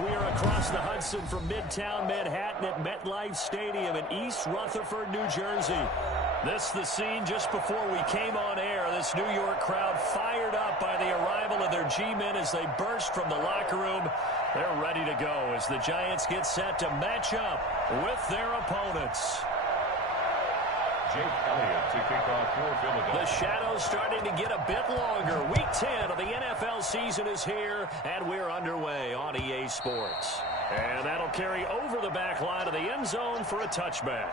We are across the Hudson from Midtown Manhattan at MetLife Stadium in East Rutherford, New Jersey. This the scene just before we came on air. This New York crowd fired up by the arrival of their G-men as they burst from the locker room. They're ready to go as the Giants get set to match up with their opponents. Jake Elliott to kick off for Philadelphia. The shadows starting to get a bit longer. Week 10 of the NFL season is here, and we're underway on EA Sports. And that'll carry over the back line of the end zone for a touchback.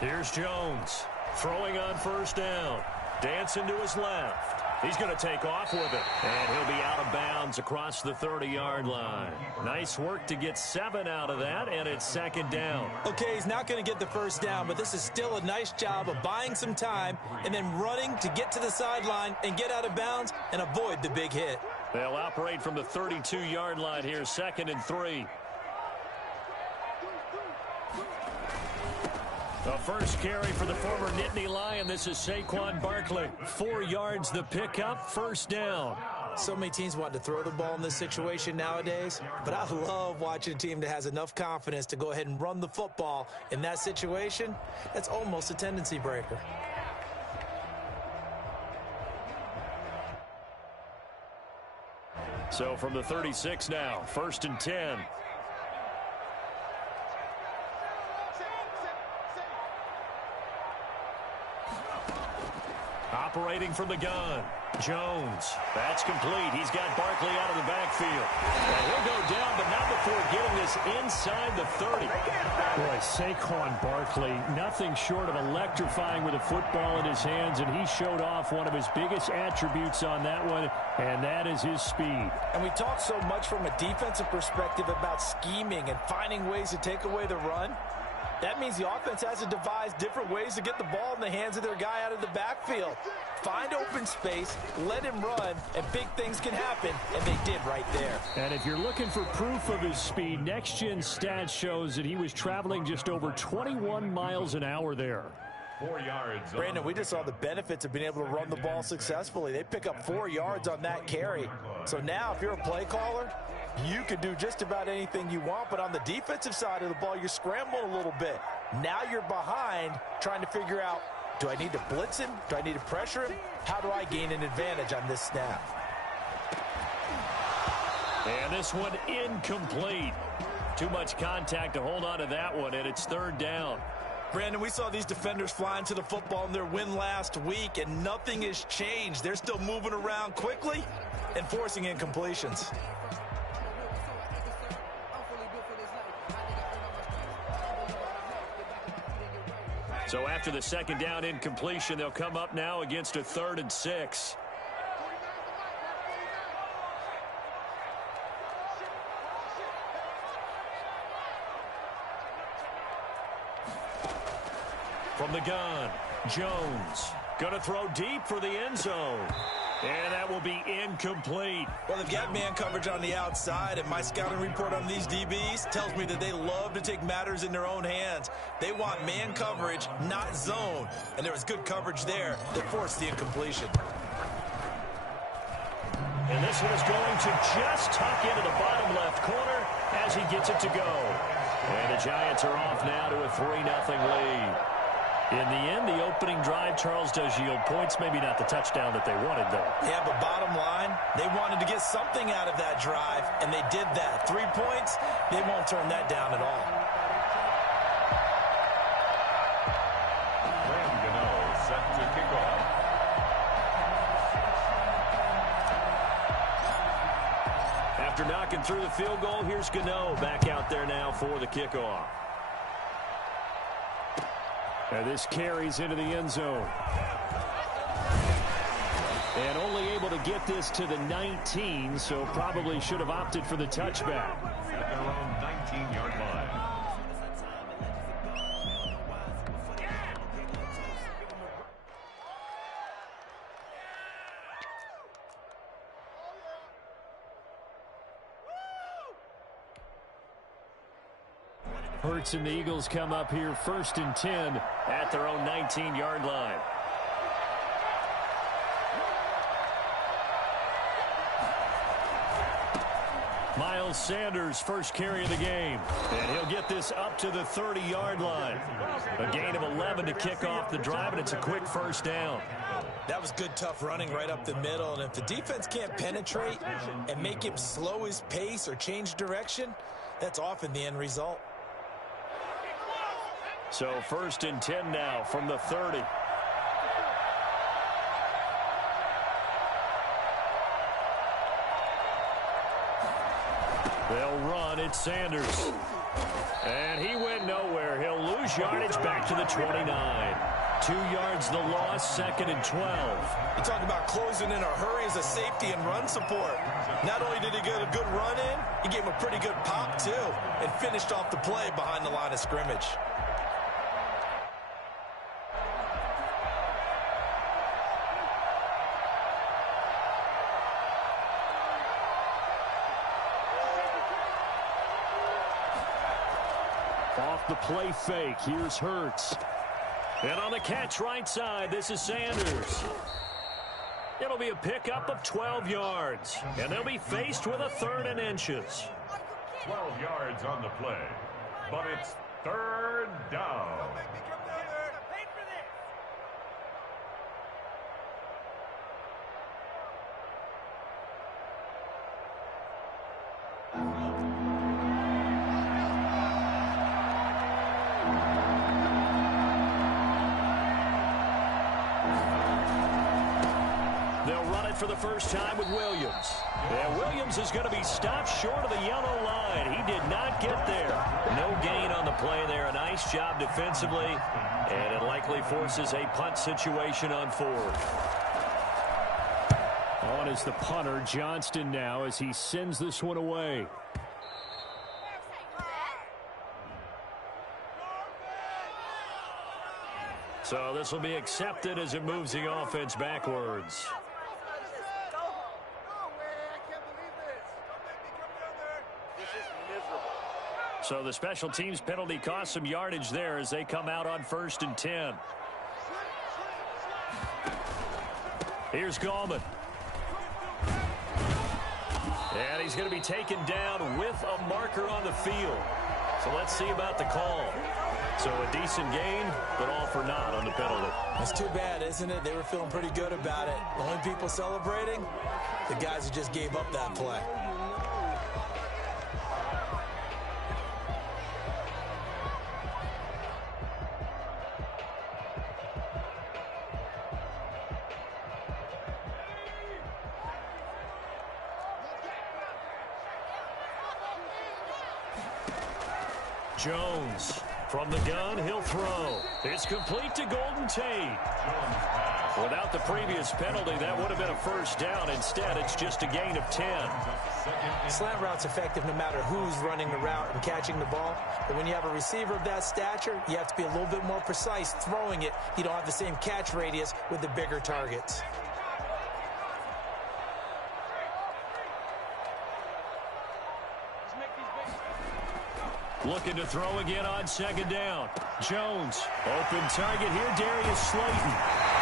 Here's Jones, throwing on first down. Dancing to his left. He's going to take off with it. And he'll be out of bounds across the 30-yard line. Nice work to get 7 out of that, and it's second down. Okay, he's not going to get the first down, but this is still a nice job of buying some time and then running to get to the sideline and get out of bounds and avoid the big hit. They'll operate from the 32-yard line here, 2nd and 3. The first carry for the former Nittany Lion. This is Saquon Barkley. 4 yards the pickup, first down. So many teams want to throw the ball in this situation nowadays, but I love watching a team that has enough confidence to go ahead and run the football in that situation. That's almost a tendency breaker. So from the 36 now, 1st and 10. Operating from the gun. Jones. That's complete. He's got Barkley out of the backfield. And he'll go down, but not before getting this inside the 30. Boy, Saquon Barkley, nothing short of electrifying with a football in his hands, and he showed off one of his biggest attributes on that one, and that is his speed. And we talk so much from a defensive perspective about scheming and finding ways to take away the run. That means the offense has to devise different ways to get the ball in the hands of their guy out of the backfield. Find open space, let him run, and big things can happen, and they did right there. And if you're looking for proof of his speed, Next Gen Stats shows that he was traveling just over 21 miles an hour there. 4 yards. Brandon, we just saw the benefits of being able to run the ball successfully. They pick up 4 yards on that carry. So now if you're a play caller, you can do just about anything you want, but on the defensive side of the ball, you're scrambling a little bit. Now you're behind trying to figure out, do I need to blitz him? Do I need to pressure him? How do I gain an advantage on this snap? And this one incomplete. Too much contact to hold on to that one, and it's 3rd down. Brandon, we saw these defenders flying to the football in their win last week, and nothing has changed. They're still moving around quickly and forcing incompletions. So after the 2nd down incompletion, they'll come up now against a 3rd and 6. From the gun, Jones. Going to throw deep for the end zone. And that will be incomplete. Well, they've got man coverage on the outside, and my scouting report on these DBs tells me that they love to take matters in their own hands. They want man coverage, not zone. And there was good coverage there that forced the incompletion. And this one is going to just tuck into the bottom left corner as he gets it to go. And the Giants are off now to a 3-0 lead. In the end, the opening drive, Charles, does yield points. Maybe not the touchdown that they wanted, though. Yeah, but bottom line, they wanted to get something out of that drive, and they did that. 3 points, they won't turn that down at all. Graham Gano set to kick off. After knocking through the field goal, here's Gano back out there now for the kickoff. And this carries into the end zone. And only able to get this to the 19, so probably should have opted for the touchback. Hurts and the Eagles come up here 1st and 10 at their own 19-yard line. Miles Sanders, first carry of the game. And he'll get this up to the 30-yard line. A gain of 11 to kick off the drive, and it's a quick first down. That was good, tough running right up the middle. And if the defense can't penetrate and make him slow his pace or change direction, that's often the end result. So 1st and 10 now from the 30. They'll run. It's Sanders. And he went nowhere. He'll lose yardage back to the 29. 2 yards the loss, 2nd and 12. You talk about closing in a hurry as a safety and run support. Not only did he get a good run in, he gave him a pretty good pop too and finished off the play behind the line of scrimmage. Off the play fake, here's Hurts. And on the catch right side, this is Sanders. It'll be a pickup of 12 yards. And they'll be faced with a 3rd and inches. 12 yards on the play, but it's 3rd down. They'll run it for the first time with Williams. And Williams is going to be stopped short of the yellow line. He did not get there. No gain on the play there. A nice job defensively. And it likely forces a punt situation on 4th. On is the punter, Johnston now, as he sends this one away. So this will be accepted as it moves the offense backwards. So the special teams penalty cost some yardage there as they come out on 1st and 10. Here's Gallman. And he's going to be taken down with a marker on the field. So let's see about the call. So a decent gain, but all for naught on the penalty. That's too bad, isn't it? They were feeling pretty good about it. The only people celebrating, the guys who just gave up that play. Jones from the gun, he'll throw. It's complete to Golden Tate. Without the previous penalty, that would have been a first down. Instead, it's just a gain of 10. Slant route's effective no matter who's running the route and catching the ball. But when you have a receiver of that stature, you have to be a little bit more precise throwing it. You don't have the same catch radius with the bigger targets. Looking to throw again on 2nd down. Jones, open target here, Darius Slayton.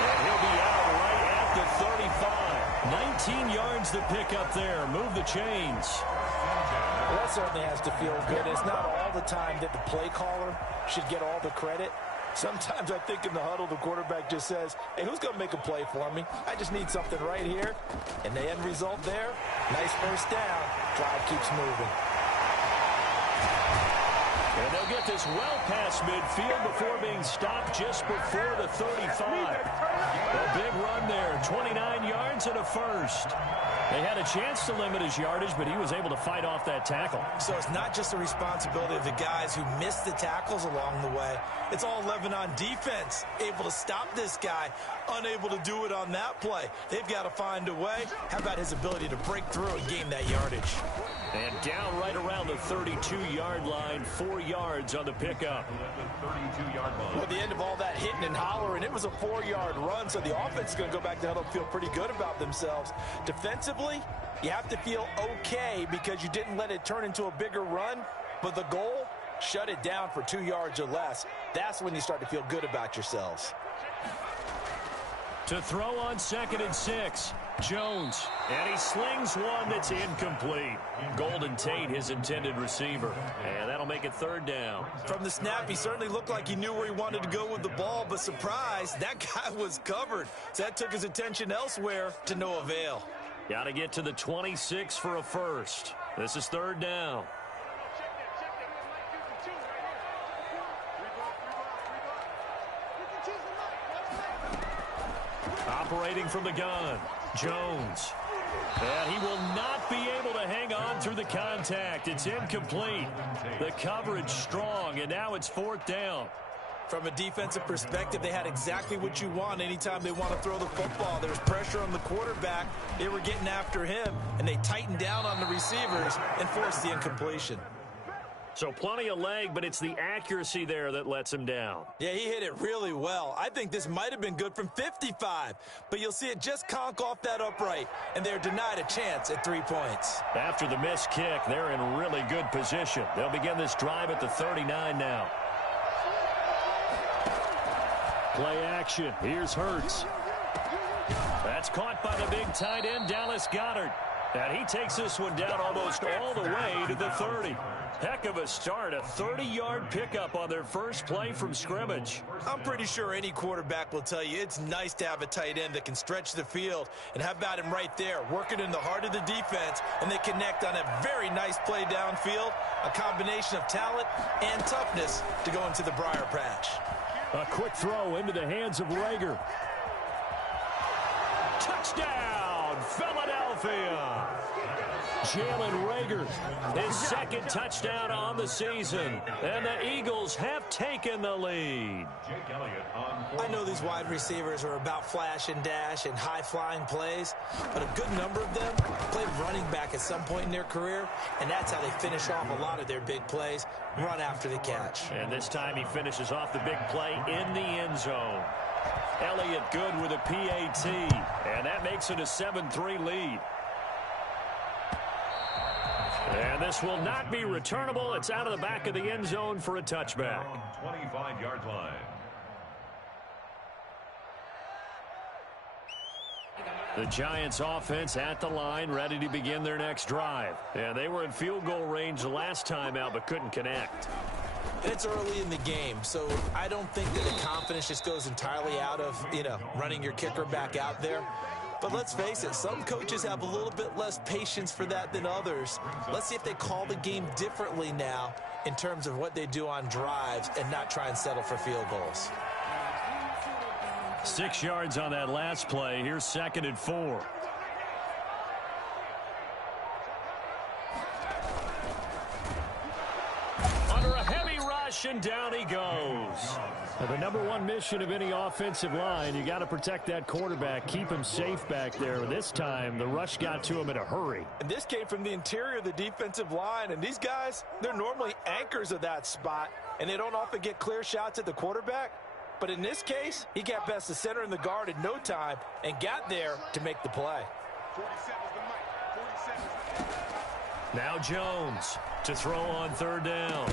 And he'll be out right at the 35. 19 yards to pick up there. Move the chains. Well, that certainly has to feel good. It's not all the time that the play caller should get all the credit. Sometimes I think in the huddle, the quarterback just says, hey, who's going to make a play for me? I just need something right here. And the end result there, nice first down. Drive keeps moving. And they'll get this well past midfield before being stopped just before the 35. A big run there, 29 yards and a first. They had a chance to limit his yardage, but he was able to fight off that tackle. So it's not just the responsibility of the guys who missed the tackles along the way. It's all Lebanon defense, able to stop this guy, unable to do it on that play. They've got to find a way. How about his ability to break through and gain that yardage? And down right around the 32-yard line, 4 yards on the pickup. Well, at the end of all that hitting and hollering, it was a 4-yard run, so the offense is going to go back to huddle and feel pretty good about themselves. Defensively, you have to feel okay because you didn't let it turn into a bigger run, but the goal, shut it down for 2 yards or less. That's when you start to feel good about yourselves. To throw on 2nd and 6, Jones. And he slings one that's incomplete. Golden Tate, his intended receiver. And that'll make it 3rd down. From the snap, he certainly looked like he knew where he wanted to go with the ball, but surprise, that guy was covered. So that took his attention elsewhere to no avail. Got to get to the 26 for a first. This is 3rd down. Operating from the gun, Jones. And he will not be able to hang on through the contact. It's incomplete. The coverage strong, and now it's 4th down. From a defensive perspective, they had exactly what you want anytime they want to throw the football. There's pressure on the quarterback. They were getting after him, and they tightened down on the receivers and forced the incompletion. So plenty of leg, but it's the accuracy there that lets him down. Yeah, he hit it really well. I think this might have been good from 55, but you'll see it just conk off that upright, and they're denied a chance at 3 points. After the missed kick, they're in really good position. They'll begin this drive at the 39 now. Play action. Here's Hurts. That's caught by the big tight end, Dallas Goedert. And he takes this one down almost all the way to the 30. Heck of a start, a 30-yard pickup on their first play from scrimmage. I'm pretty sure any quarterback will tell you it's nice to have a tight end that can stretch the field, and how about him right there, working in the heart of the defense, and they connect on a very nice play downfield, a combination of talent and toughness to go into the briar patch. A quick throw into the hands of Reagor. Touchdown, Philadelphia! Jalen Reagor, his 2nd touchdown on the season. And the Eagles have taken the lead. I know these wide receivers are about flash and dash and high-flying plays, but a good number of them played running back at some point in their career, and that's how they finish off a lot of their big plays, run after the catch. And this time he finishes off the big play in the end zone. Elliott Good with a PAT, and that makes it a 7-3 lead. And this will not be returnable. It's out of the back of the end zone for a touchback. 25-yard line. The Giants offense at the line, ready to begin their next drive. And they were in field goal range the last time out, but couldn't connect. It's early in the game, so I don't think that the confidence just goes entirely out of, running your kicker back out there. But let's face it, some coaches have a little bit less patience for that than others. Let's see if they call the game differently now in terms of what they do on drives and not try and settle for field goals. 6 yards on that last play. Here's 2nd and 4. Under a heavy rush, and down he goes. The number one mission of any offensive line, you got to protect that quarterback, keep him safe back there. This time, the rush got to him in a hurry. And this came from the interior of the defensive line, and these guys, they're normally anchors of that spot, and they don't often get clear shots at the quarterback. But in this case, he got past the center and the guard in no time and got there to make the play. Now Jones to throw on 3rd down.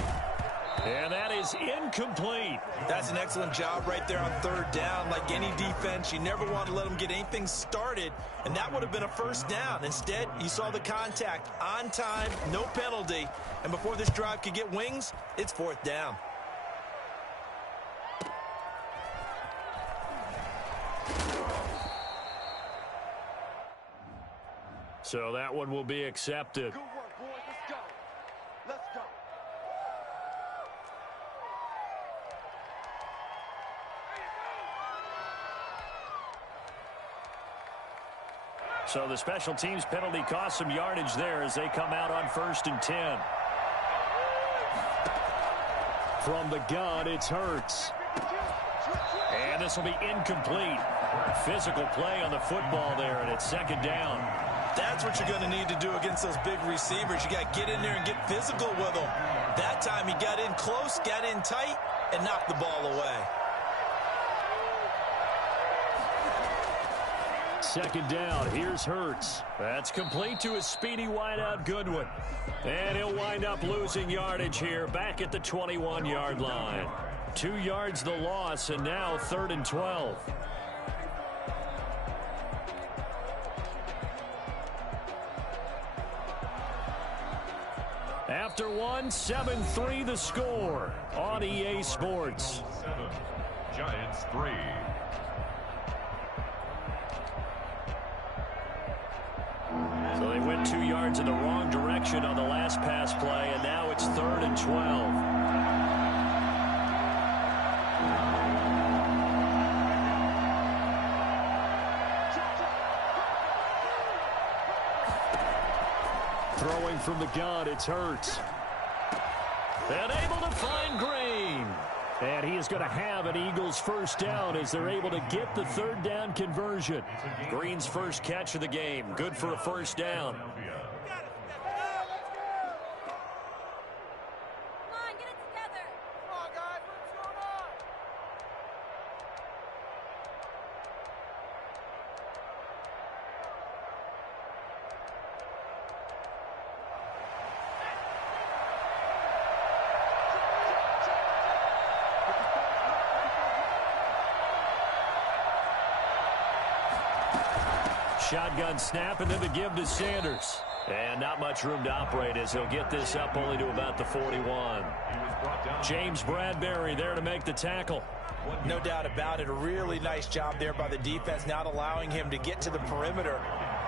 And that is incomplete. That's an excellent job right there on 3rd down. Like any defense, you never want to let them get anything started, and that would have been a 1st down. Instead, you saw the contact on time, no penalty, and before this drive could get wings, it's 4th down. So that one will be accepted. Good work, boys. Let's go. Let's go. So the special teams penalty cost some yardage there as they come out on 1st and 10. From the gun, it's Hurts. And this will be incomplete. Physical play on the football there, and it's 2nd down. That's what you're going to need to do against those big receivers. You got to get in there and get physical with them. That time he got in close, got in tight, and knocked the ball away. second down. Here's Hurts. That's complete to his speedy wideout Goodwin. And he'll wind up losing yardage here back at the 21-yard line. 2 yards the loss, and now 3rd and 12. After one, 7-3 the score on EA Sports. 7, Giants 3. So they went 2 yards in the wrong direction on the last pass play, and now it's 3rd and 12. Throwing from the gun, it's Hurts. And able to find Green. And he is going to have an Eagles first down as they're able to get the 3rd down conversion. Green's first catch of the game. Good for a first down. Shotgun snap, and then the give to Sanders. And not much room to operate as he'll get this up only to about the 41. James Bradbury there to make the tackle. No doubt about it. A really nice job there by the defense, not allowing him to get to the perimeter.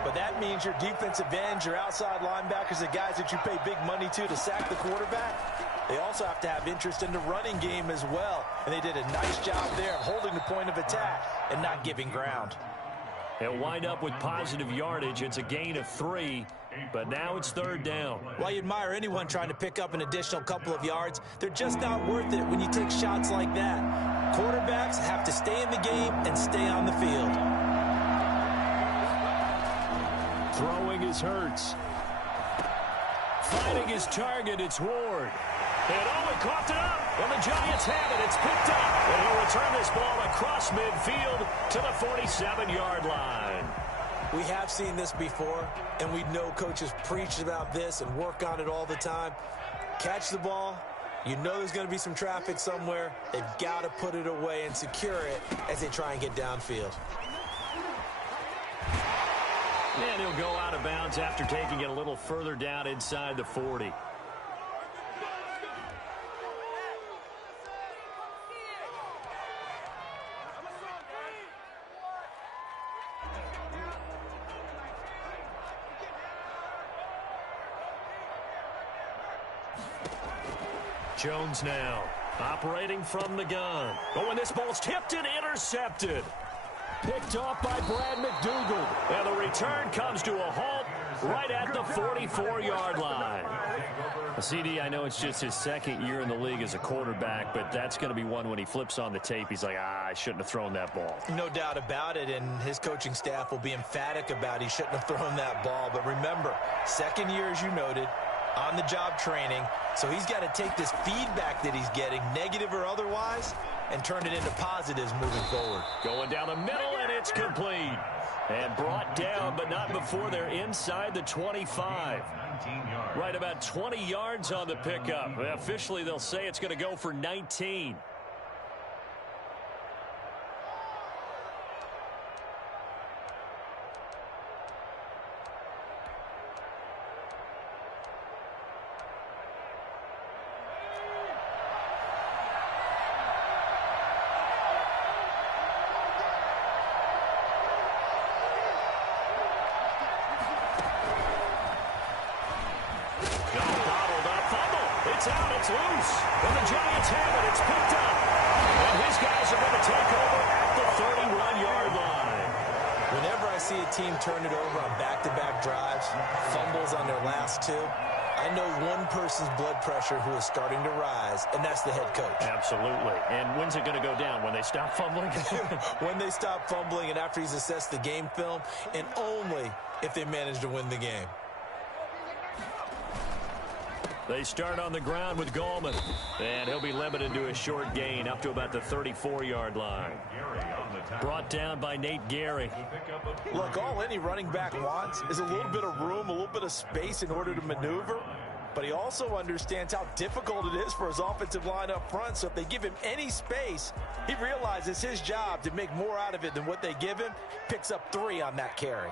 But that means your defensive ends, your outside linebackers, the guys that you pay big money to sack the quarterback, they also have to have interest in the running game as well. And they did a nice job there of holding the point of attack and not giving ground. They'll wind up with positive yardage. It's a gain of 3, but now it's 3rd down. Well, you admire anyone trying to pick up an additional couple of yards. They're just not worth it when you take shots like that. Quarterbacks have to stay in the game and stay on the field. Throwing is Hurts. Finding his target, it's Ward. And he coughed it up. And the Giants have it. It's picked up. And he'll return this ball across midfield to the 47-yard line. We have seen this before, and we know coaches preach about this and work on it all the time. Catch the ball. You know there's going to be some traffic somewhere. They've got to put it away and secure it as they try and get downfield. And he'll go out of bounds after taking it a little further down inside the 40. Jones now, operating from the gun. Oh, and this ball's tipped and intercepted. Picked off by Brad McDougald. And the return comes to a halt right at the 44-yard line. CD, I know it's just his 2nd year in the league as a quarterback, but that's going to be one when he flips on the tape. He's like, I shouldn't have thrown that ball. No doubt about it, and his coaching staff will be emphatic about he shouldn't have thrown that ball. But remember, 2nd year, as you noted, on-the-job training, so he's got to take this feedback that he's getting, negative or otherwise, and turn it into positives moving forward. Going down the middle, and it's complete. And brought down, but not before they're inside the 25. Right about 20 yards on the pickup. Officially, they'll say it's going to go for 19. It's loose. And the Giants have it. It's picked up. And his guys are going to take over at the 31-yard line. Whenever I see a team turn it over on back-to-back drives, fumbles on their last 2, I know one person's blood pressure who is starting to rise, and that's the head coach. Absolutely. And when's it going to go down? When they stop fumbling? When they stop fumbling and after he's assessed the game film, and only if they manage to win the game. They start on the ground with Gallman. And he'll be limited to a short gain up to about the 34-yard line. Gary on the Brought down by Nate Gary. Look, all any running back wants is a little bit of room, a little bit of space in order to maneuver. But he also understands how difficult it is for his offensive line up front. So if they give him any space, he realizes his job to make more out of it than what they give him. Picks up 3 on that carry.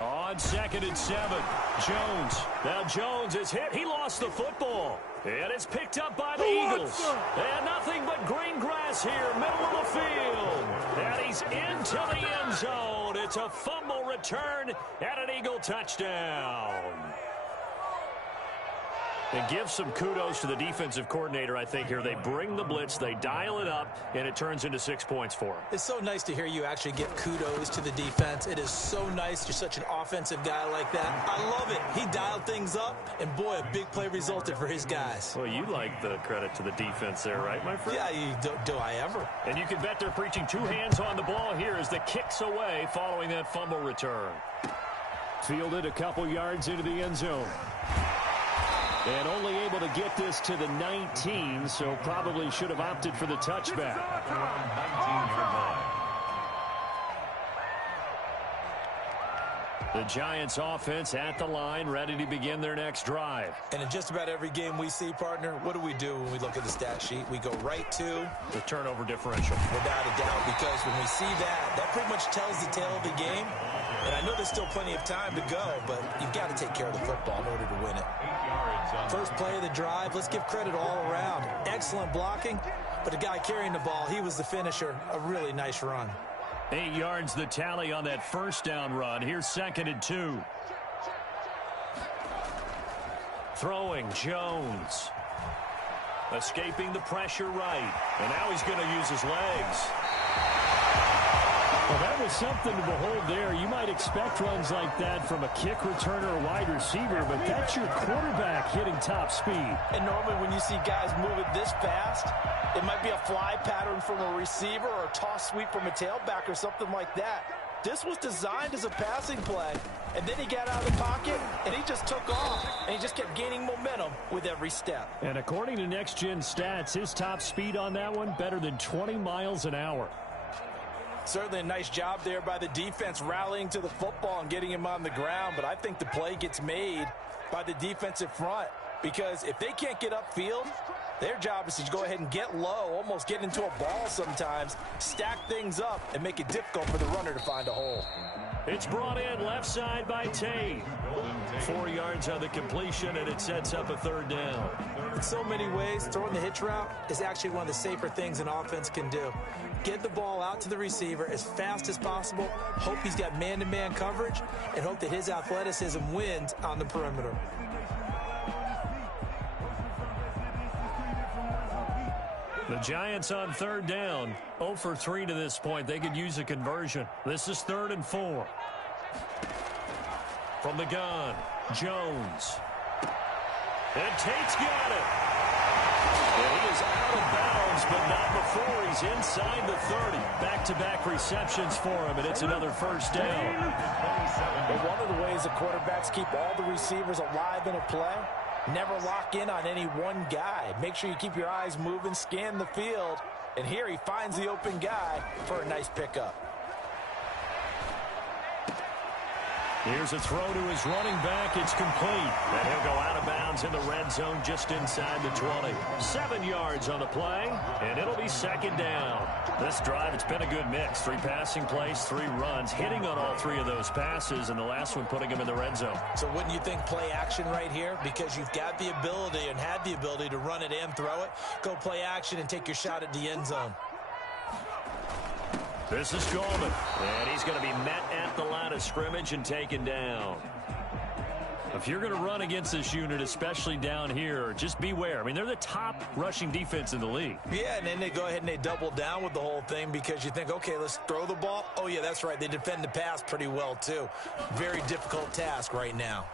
On 2nd and 7, Jones. Now Jones is hit. He lost the football. And it's picked up by the Eagles. And nothing but green grass here, middle of the field. And he's into the end zone. It's a fumble return and an Eagle touchdown. And give some kudos to the defensive coordinator, I think, here. They bring the blitz, they dial it up, and it turns into 6 points for him. It's so nice to hear you actually give kudos to the defense. It is so nice. You're such an offensive guy like that. I love it. He dialed things up, and boy, a big play resulted for his guys. Well, you like the credit to the defense there, right, my friend? Yeah, do I ever. And you can bet they're preaching 2 hands on the ball here as the kick's away following that fumble return. Fielded a couple yards into the end zone. And only able to get this to the 19, so probably should have opted for the touchback. 19-yard line. The Giants offense at the line, ready to begin their next drive. And in just about every game we see, partner, what do we do when we look at the stat sheet? We go right to the turnover differential. Without a doubt, because when we see that, that pretty much tells the tale of the game. And I know there's still plenty of time to go, but you've got to take care of the football in order to win it. First play of the drive, let's give credit all around. Excellent blocking, but the guy carrying the ball, he was the finisher. A really nice run. 8 yards the tally on that first down run. Here's 2nd and 2. Throwing, Jones. Escaping the pressure right. And now he's going to use his legs. Well, that was something to behold there. You might expect runs like that from a kick returner or wide receiver, but that's your quarterback hitting top speed. And normally when you see guys moving this fast, it might be a fly pattern from a receiver or a toss sweep from a tailback or something like that. This was designed as a passing play, and then he got out of the pocket, and he just took off, and he just kept gaining momentum with every step. And according to Next Gen Stats, his top speed on that one, better than 20 miles an hour. Certainly a nice job there by the defense rallying to the football and getting him on the ground, but I think the play gets made by the defensive front because if they can't get upfield, their job is to go ahead and get low, almost get into a ball sometimes, stack things up, and make it difficult for the runner to find a hole. It's brought in left side by Tate. 4 yards on the completion, and it sets up a 3rd down. In so many ways, throwing the hitch route is actually one of the safer things an offense can do. Get the ball out to the receiver as fast as possible, hope he's got man-to-man coverage, and hope that his athleticism wins on the perimeter. The Giants on 3rd down, 0 for 3 to this point. They could use a conversion. This is 3rd and 4. From the gun, Jones. And Tate's got it. And he is out of bounds, but not before he's inside the 30. Back-to-back receptions for him, and it's another 1st down. But one of the ways the quarterbacks keep all the receivers alive in a play, never lock in on any one guy. Make sure you keep your eyes moving, scan the field, and here he finds the open guy for a nice pickup. Here's a throw to his running back. It's complete. And he'll go out of bounds in the red zone just inside the 20. 7 yards on the play, and it'll be 2nd down. This drive, it's been a good mix. 3 passing plays, 3 runs, hitting on all 3 of those passes, and the last one putting him in the red zone. So wouldn't you think play action right here? Because you've got the ability and had the ability to run it and throw it. Go play action and take your shot at the end zone. This is Coleman, and he's going to be met at the line of scrimmage and taken down. If you're going to run against this unit, especially down here, just beware. I mean, they're the top rushing defense in the league. Yeah, and then they go ahead and they double down with the whole thing because you think, okay, let's throw the ball. Oh, yeah, that's right. They defend the pass pretty well, too. Very difficult task right now.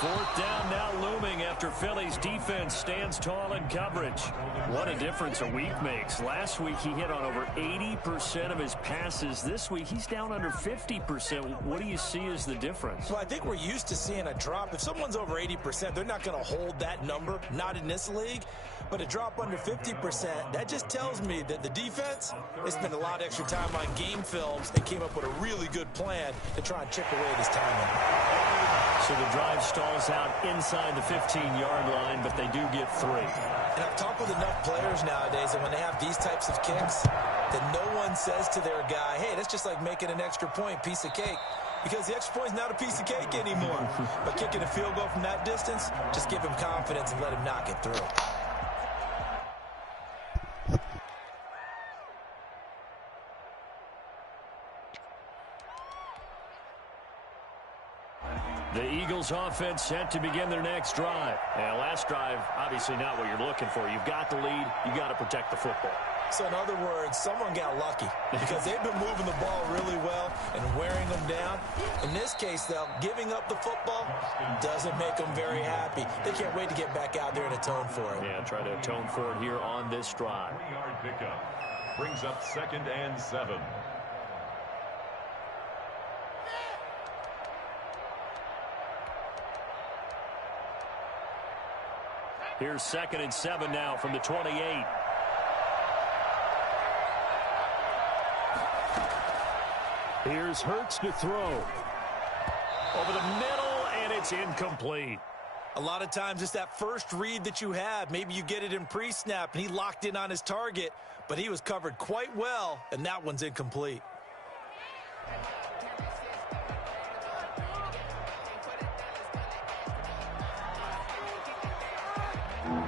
Fourth down now looming after Philly's defense stands tall in coverage. What a difference a week makes. Last week he hit on over 80% of his passes. This week he's down under 50%. What do you see as the difference? Well, I think we're used to seeing a drop. If someone's over 80%, they're not going to hold that number, not in this league. But a drop under 50%, that just tells me that the defense, they spent a lot of extra time on game films and came up with a really good plan to try and chip away this timing. So the drive stalls out inside the 15-yard line, but they do get 3. And I've talked with enough players nowadays that when they have these types of kicks, that no one says to their guy, hey, that's just like making an extra point, piece of cake. Because the extra point is not a piece of cake anymore. But kicking a field goal from that distance, just give him confidence and let him knock it through. The Eagles offense set to begin their next drive. And last drive, obviously not what you're looking for. You've got the lead. You've got to protect the football. So in other words, someone got lucky because they've been moving the ball really well and wearing them down. In this case, though, giving up the football doesn't make them very happy. They can't wait to get back out there and atone for it. Yeah, try to atone for it here on this drive. 3-yard pickup brings up 2nd and 7. Here's 2nd and 7 now from the 28. Here's Hurts to throw. Over the middle, and it's incomplete. A lot of times it's that first read that you have. Maybe you get it in pre-snap, and he locked in on his target, but he was covered quite well, and that one's incomplete.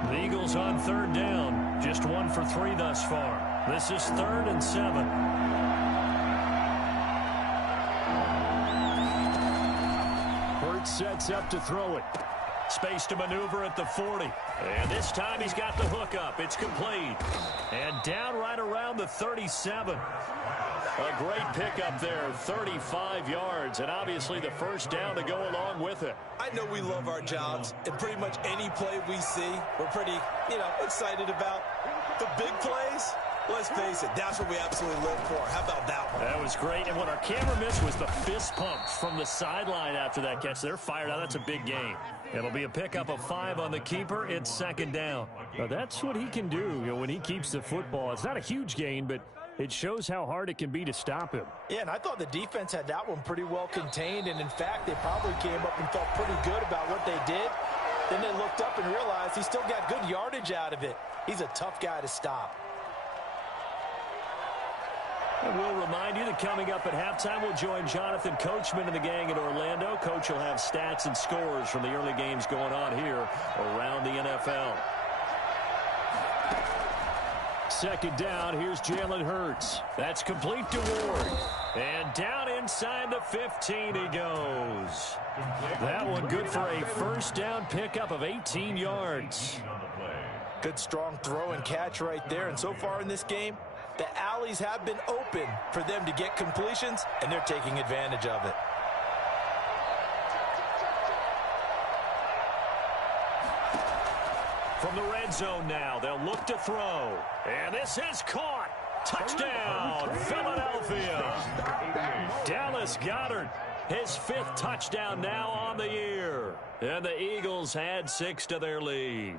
The Eagles on 3rd down. Just 1 for 3 thus far. This is 3rd and 7. Hurts sets up to throw it. Space to maneuver at the 40. And this time he's got the hook up. It's complete. And down right around the 37. A great pickup there, 35 yards, and obviously the first down to go along with it. I know we love our jobs, and pretty much any play we see, we're pretty, excited about. The big plays, let's face it, that's what we absolutely live for. How about that one? That was great, and what our camera missed was the fist pumps from the sideline after that catch. They're fired out. That's a big game. It'll be a pickup of 5 on the keeper. It's 2nd down. Now, that's what he can do when he keeps the football. It's not a huge gain, but it shows how hard it can be to stop him. Yeah, and I thought the defense had that one pretty well contained, and in fact, they probably came up and felt pretty good about what they did. Then they looked up and realized he still got good yardage out of it. He's a tough guy to stop. And we'll remind you that coming up at halftime, we'll join Jonathan Coachman and the gang in Orlando. Coach will have stats and scores from the early games going on here around the NFL. 2nd down, here's Jalen Hurts. That's complete to Ward. And down inside the 15 he goes. That one good for a first down pickup of 18 yards. Good strong throw and catch right there. And so far in this game, the alleys have been open for them to get completions, and they're taking advantage of it. From the red zone now, they'll look to throw. And this is caught. Touchdown, Philadelphia. Dallas Goedert, his 5th touchdown now on the year. And the Eagles add 6 to their lead.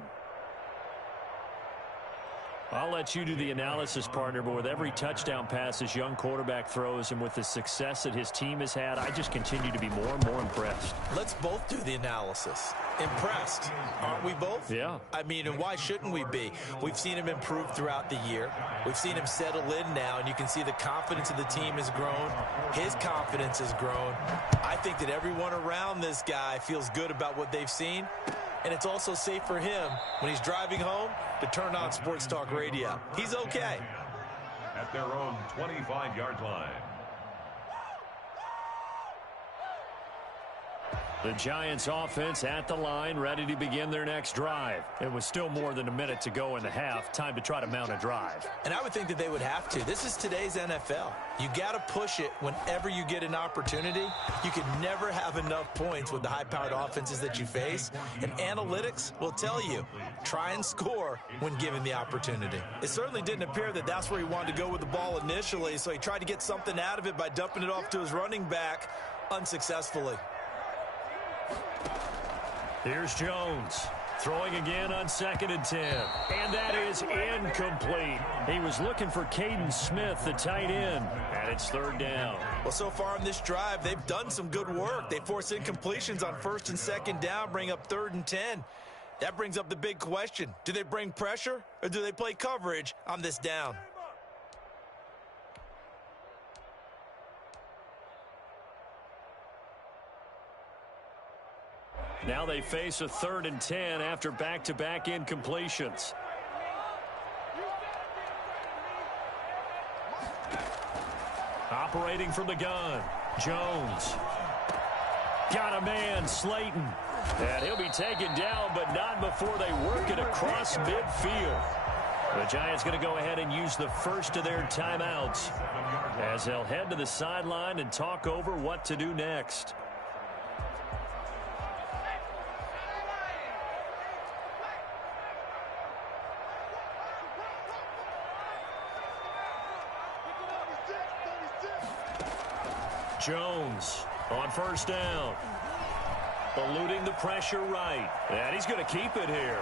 I'll let you do the analysis, partner, but with every touchdown pass this young quarterback throws and with the success that his team has had, I just continue to be more and more impressed. Let's both do the analysis. Impressed, aren't we both? Yeah. I mean, and why shouldn't we be? We've seen him improve throughout the year. We've seen him settle in now, and you can see the confidence of the team has grown. His confidence has grown. I think that everyone around this guy feels good about what they've seen. And it's also safe for him when he's driving home to turn on Sports Talk Radio. He's okay. At their own 25-yard line. The Giants offense at the line, ready to begin their next drive. It was still more than a minute to go in the half. Time to try to mount a drive. And I would think that they would have to. This is today's NFL. You got to push it whenever you get an opportunity. You can never have enough points with the high-powered offenses that you face. And analytics will tell you, try and score when given the opportunity. It certainly didn't appear that that's where he wanted to go with the ball initially, so he tried to get something out of it by dumping it off to his running back unsuccessfully. Here's Jones, throwing again on 2nd and 10. And that is incomplete. He was looking for Caden Smith, the tight end, and it's 3rd down. Well, so far in this drive, they've done some good work. They force incompletions on 1st and 2nd down, bring up 3rd and 10. That brings up the big question. Do they bring pressure, or do they play coverage on this down? Now they face a 3rd and 10 after back-to-back incompletions. Operating from the gun, Jones. Got a man, Slayton. And he'll be taken down, but not before they work it across midfield. The Giants going to go ahead and use the first of their timeouts as they'll head to the sideline and talk over what to do next. Jones on 1st down. Eluding the pressure right. And he's going to keep it here.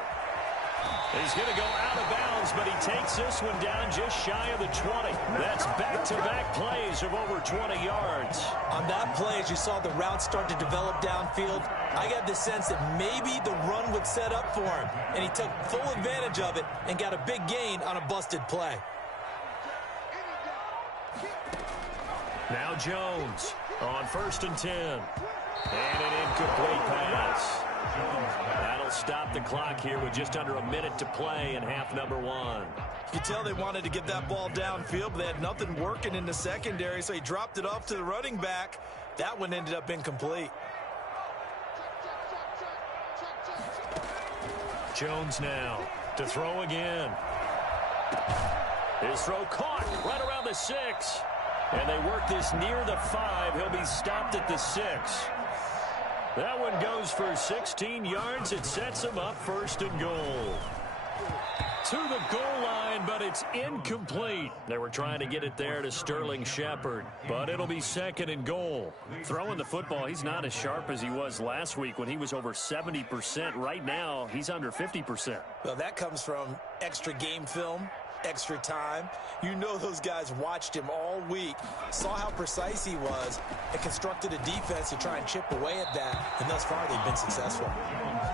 He's going to go out of bounds, but he takes this one down just shy of the 20. That's back-to-back plays of over 20 yards. On that play, as you saw the route start to develop downfield, I got the sense that maybe the run would set up for him. And he took full advantage of it and got a big gain on a busted play. Now Jones on 1st and 10. And an incomplete pass. That'll stop the clock here with just under a minute to play in half number 1. You could tell they wanted to get that ball downfield, but they had nothing working in the secondary, so he dropped it off to the running back. That one ended up incomplete. Jones now to throw again. His throw caught right around the 6. And they work this near the 5. He'll be stopped at the 6. That one goes for 16 yards. It sets him up 1st and goal. To the goal line, but it's incomplete. They were trying to get it there to Sterling Shepard, but it'll be 2nd and goal. Throwing the football, he's not as sharp as he was last week when he was over 70%. Right now, he's under 50%. Well, that comes from extra game film, extra time. You know those guys watched him all week, saw how precise he was, and constructed a defense to try and chip away at that. And thus far, they've been successful.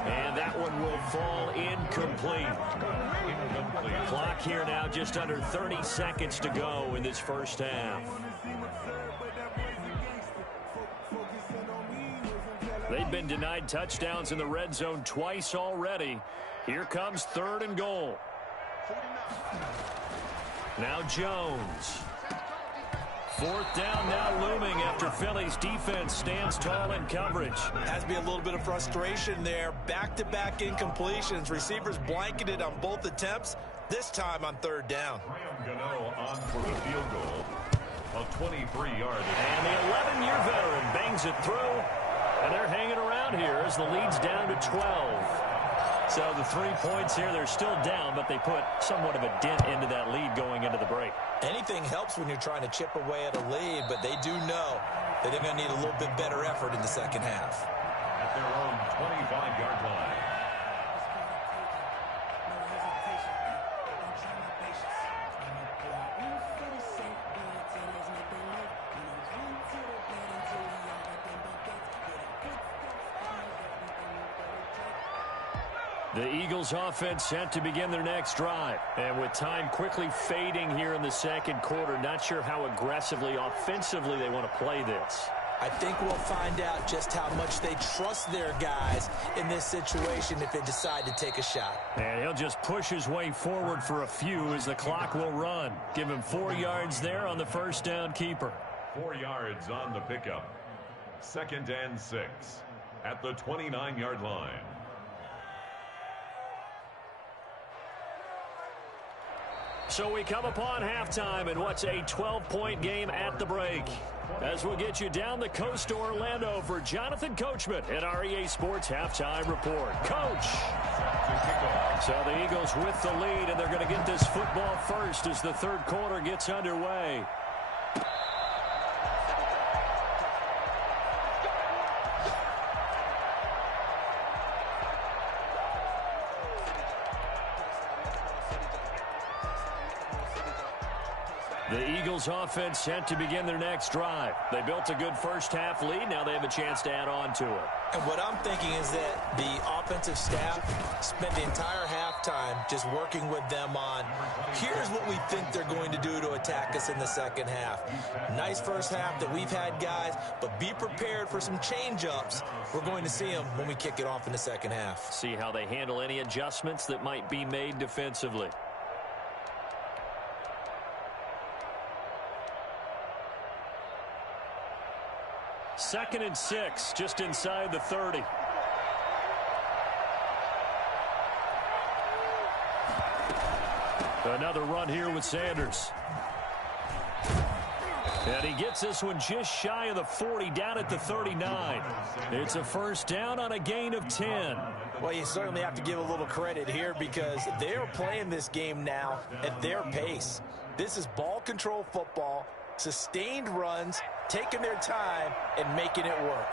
And that one will fall incomplete. Clock here now, just under 30 seconds to go in this 1st half. They've been denied touchdowns in the red zone twice already. Here comes 3rd and goal. Now Jones. 4th down now looming after Philly's defense stands tall in coverage. Has to be a little bit of frustration there. Back-to-back incompletions. Receivers blanketed on both attempts, this time on 3rd down. Graham Gano on for the field goal. A 23-yard. And the 11-year veteran bangs it through. And they're hanging around here as the lead's down to 12. So the 3 points here, they're still down, but they put somewhat of a dent into that lead going into the break. Anything helps when you're trying to chip away at a lead, but they do know that they're going to need a little bit better effort in the 2nd half. At their own 25-yard line. The Eagles offense set to begin their next drive. And with time quickly fading here in the 2nd quarter, not sure how aggressively, offensively they want to play this. I think we'll find out just how much they trust their guys in this situation if they decide to take a shot. And he'll just push his way forward for a few as the clock will run. Give him 4 yards there on the 1st down keeper. 4 yards on the pickup. 2nd and 6. at the 29-yard line. So we come upon halftime in what's a 12-point game at the break. As we'll get you down the coast to Orlando for Jonathan Coachman at our EA Sports Halftime Report. Coach! So the Eagles with the lead, and they're going to get this football first as the third quarter gets underway. The Eagles offense set to begin their next drive. They built a good first half lead. Now they have a chance to add on to it. And what I'm thinking is that the offensive staff spent the entire halftime just working with them on, here's what we think they're going to do to attack us in the second half. Nice first half that we've had, guys, but be prepared for some change-ups. We're going to see them when we kick it off in the second half. See how they handle any adjustments that might be made defensively. Second and 6, just inside the 30. Another run here with Sanders. And he gets this one just shy of the 40, down at the 39. It's a first down on a gain of 10. Well, you certainly have to give a little credit here because they're playing this game now at their pace. This is ball control football, sustained runs, taking their time and making it work.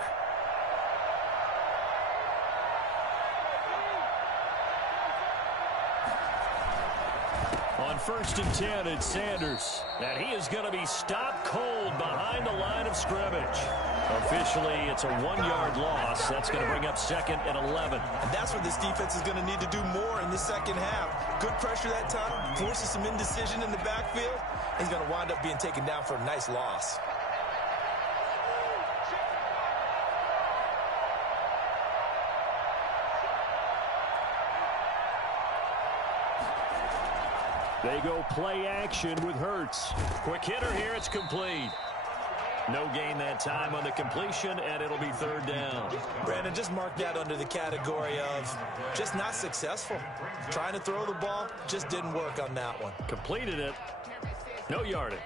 On first and 10, it's Sanders. And he is going to be stopped cold behind the line of scrimmage. Officially, it's a 1-yard loss. That's going to bring up second and 11. And that's what this defense is going to need to do more in the second half. Good pressure that time, forces some indecision in the backfield. He's going to wind up being taken down for a nice loss. They go play action with Hurts. Quick hitter here, it's complete. No gain that time on the completion, and it'll be third down. Brandon, just mark that under the category of just not successful. Trying to throw the ball, just didn't work on that one. Completed it. No yardage.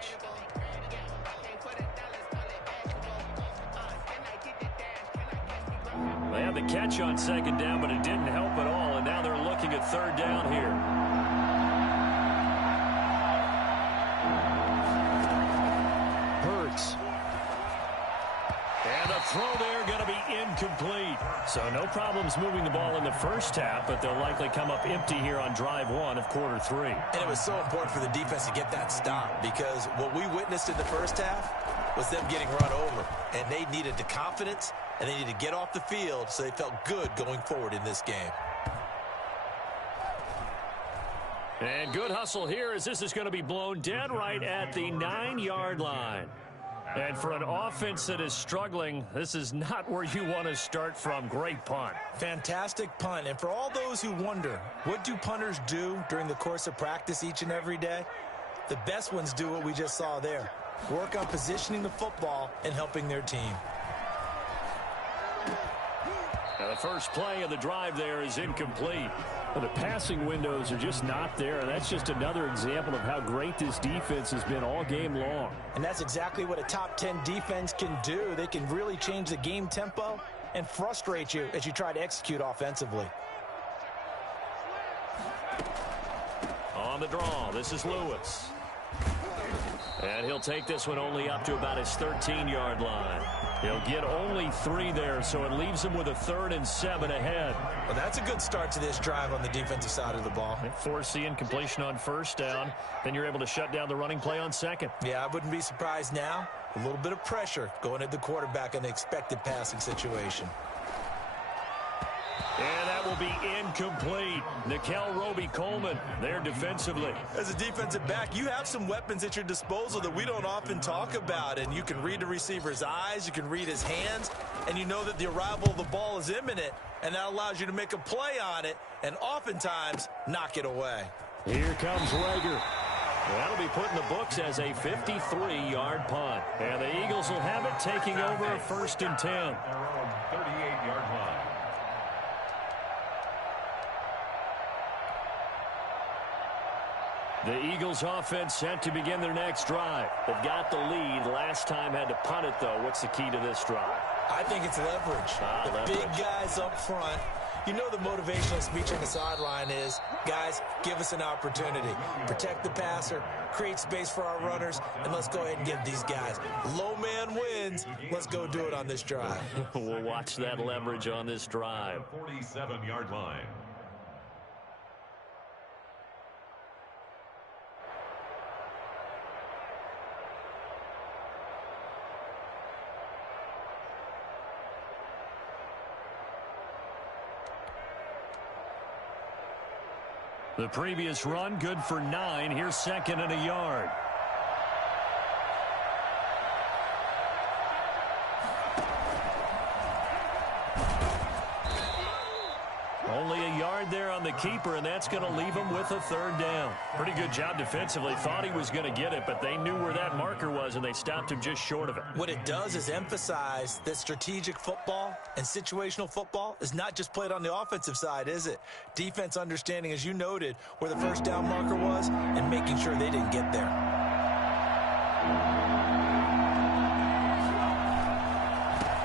They had the catch on second down, but it didn't help at all, and now they're looking at third down here. And the throw there going to be incomplete. So no problems moving the ball in the first half, but they'll likely come up empty here on drive 1 of quarter 3. And it was so important for the defense to get that stop because what we witnessed in the first half was them getting run over. And they needed the confidence, and they needed to get off the field so they felt good going forward in this game. And good hustle here as this is going to be blown dead right at the 9-yard line. And for an offense that is struggling, this is not where you want to start from. Great punt. Fantastic punt. And for all those who wonder, what do punters do during the course of practice each and every day? The best ones do what we just saw there. Work on positioning the football and helping their team. Now the first play of the drive there is incomplete. Well, the passing windows are just not there, and that's just another example of how great this defense has been all game long. And that's exactly what a top 10 defense can do. They can really change the game tempo and frustrate you as you try to execute offensively. On the draw, this is Lewis. And he'll take this one only up to about his 13-yard line. He'll get only 3 there, so it leaves him with a 3rd and 7 ahead. Well, that's a good start to this drive on the defensive side of the ball. Force the incompletion on first down. Then you're able to shut down the running play on second. Yeah, I wouldn't be surprised now. A little bit of pressure going at the quarterback in the expected passing situation. And that will be incomplete. Nikel Roby-Coleman there defensively. As a defensive back, you have some weapons at your disposal that we don't often talk about. And you can read the receiver's eyes, you can read his hands, and you know that the arrival of the ball is imminent. And that allows you to make a play on it and oftentimes knock it away. Here comes Reagor. That'll be put in the books as a 53-yard punt. And the Eagles will have it, taking over a 1st and 10. Their own 38-yard line. The Eagles offense set to begin their next drive. They've got the lead. Last time had to punt it, though. What's the key to this drive? I think it's leverage. The big guys up front. You know the motivational speech on the sideline is, guys, give us an opportunity. Protect the passer, create space for our runners, and let's go ahead and give these guys. Low man wins. Let's go do it on this drive. We'll watch that leverage on this drive. 47-yard line. The previous run, good for 9. Here's 2nd and a yard. Only a yard there on the keeper, and that's going to leave him with a 3rd down. Pretty good job defensively. Thought he was going to get it, but they knew where that marker was, and they stopped him just short of it. What it does is emphasize that strategic football and situational football is not just played on the offensive side, is it? Defense understanding, as you noted, where the 1st down marker was and making sure they didn't get there.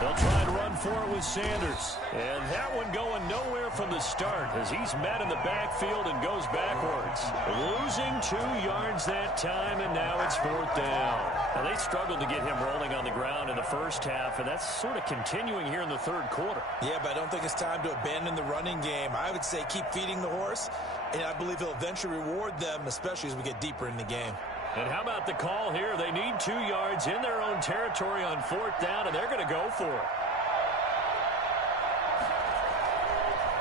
They'll try and run for it with Sanders. And that one going nowhere from the start as he's met in the backfield and goes backwards. Losing 2 yards that time, and now it's 4th down. Now, they struggled to get him rolling on the ground in the first half, and that's sort of continuing here in the 3rd quarter. Yeah, but I don't think it's time to abandon the running game. I would say keep feeding the horse, and I believe he'll eventually reward them, especially as we get deeper in the game. And how about the call here? They need 2 yards in their own territory on 4th down, and they're going to go for it.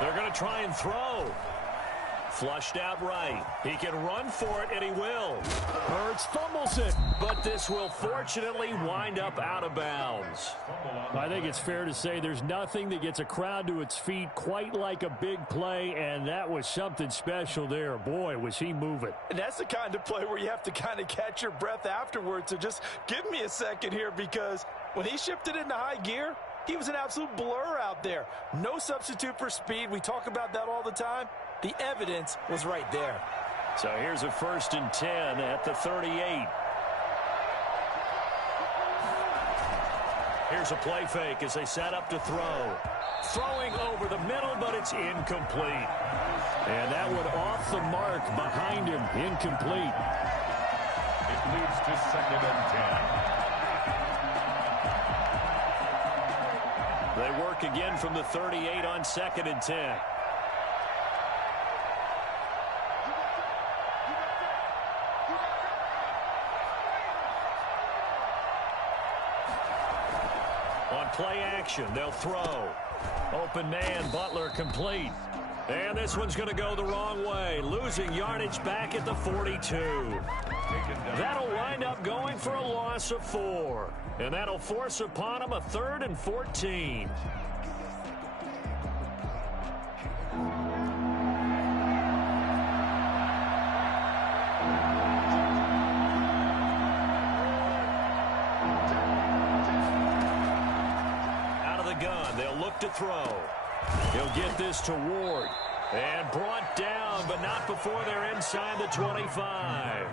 They're going to try and throw. Flushed out right. He can run for it, and he will. Hurts fumbles it, but this will fortunately wind up out of bounds. I think it's fair to say there's nothing that gets a crowd to its feet quite like a big play, and that was something special there. Boy, was he moving. And that's the kind of play where you have to kind of catch your breath afterwards. So just give me a second here, because when he shifted into high gear, he was an absolute blur out there. No substitute for speed. We talk about that all the time. The evidence was right there. So here's a 1st and 10 at the 38. Here's a play fake as they set up to throw. Throwing over the middle, but it's incomplete. And that one off the mark behind him. Incomplete. It leads to 2nd and 10. They work again from the 38 on 2nd and 10. On play action, they'll throw. Open man, Butler complete. And this one's going to go the wrong way, losing yardage back at the 42. That'll wind up going for a loss of 4. And that'll force upon him a 3rd and 14. Out of the gun, they'll look to throw. He'll get this to Ward. And brought down, but not before they're inside the 25.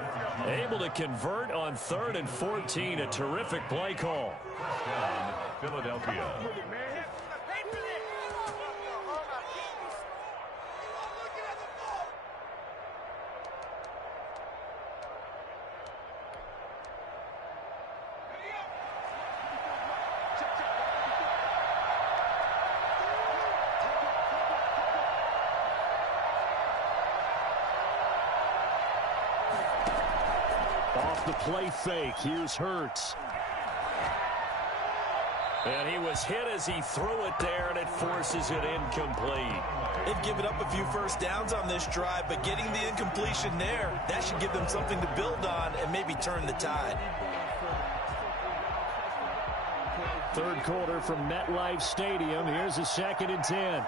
Able to convert on 3rd and 14. A terrific play call. Philadelphia. Off the play fake, here's Hurts. And he was hit as he threw it there, and it forces it incomplete. They've given up a few 1st downs on this drive, but getting the incompletion there, that should give them something to build on and maybe turn the tide. 3rd quarter from MetLife Stadium. Here's a 2nd and 10.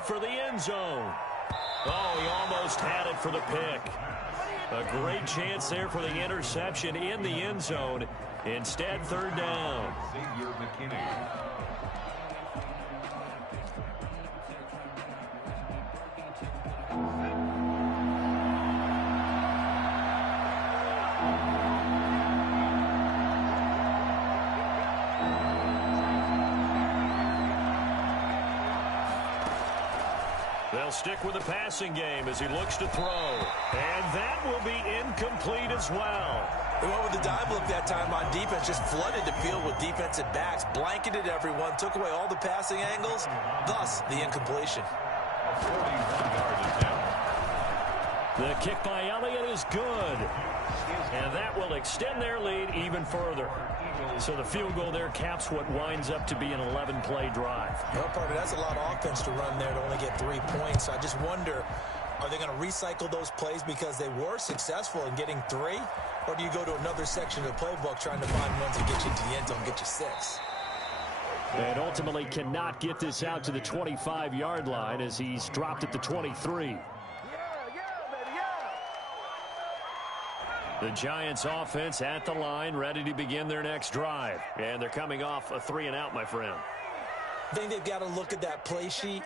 deep for the end zone. Oh, he almost had it for the pick. A great chance there for the interception in the end zone. Instead, third down. Xavier McKinney. They'll stick with the passing game as he looks to throw. And that will be incomplete as well. They went with the dime look that time on defense, just flooded the field with defensive backs, blanketed everyone, took away all the passing angles, thus the incompletion. 41-yard attempt. The kick by Elliott is good. And that will extend their lead even further. So the field goal there caps what winds up to be an 11-play drive. Well, partner, that's a lot of offense to run there to only get 3 points. I just wonder, are they going to recycle those plays because they were successful in getting 3? Or do you go to another section of the playbook trying to find ones that get you to the end zone, get you 6? And ultimately cannot get this out to the 25-yard line as he's dropped at the 23. The Giants offense at the line, ready to begin their next drive. And they're coming off a 3-and-out, my friend. I think they've got to look at that play sheet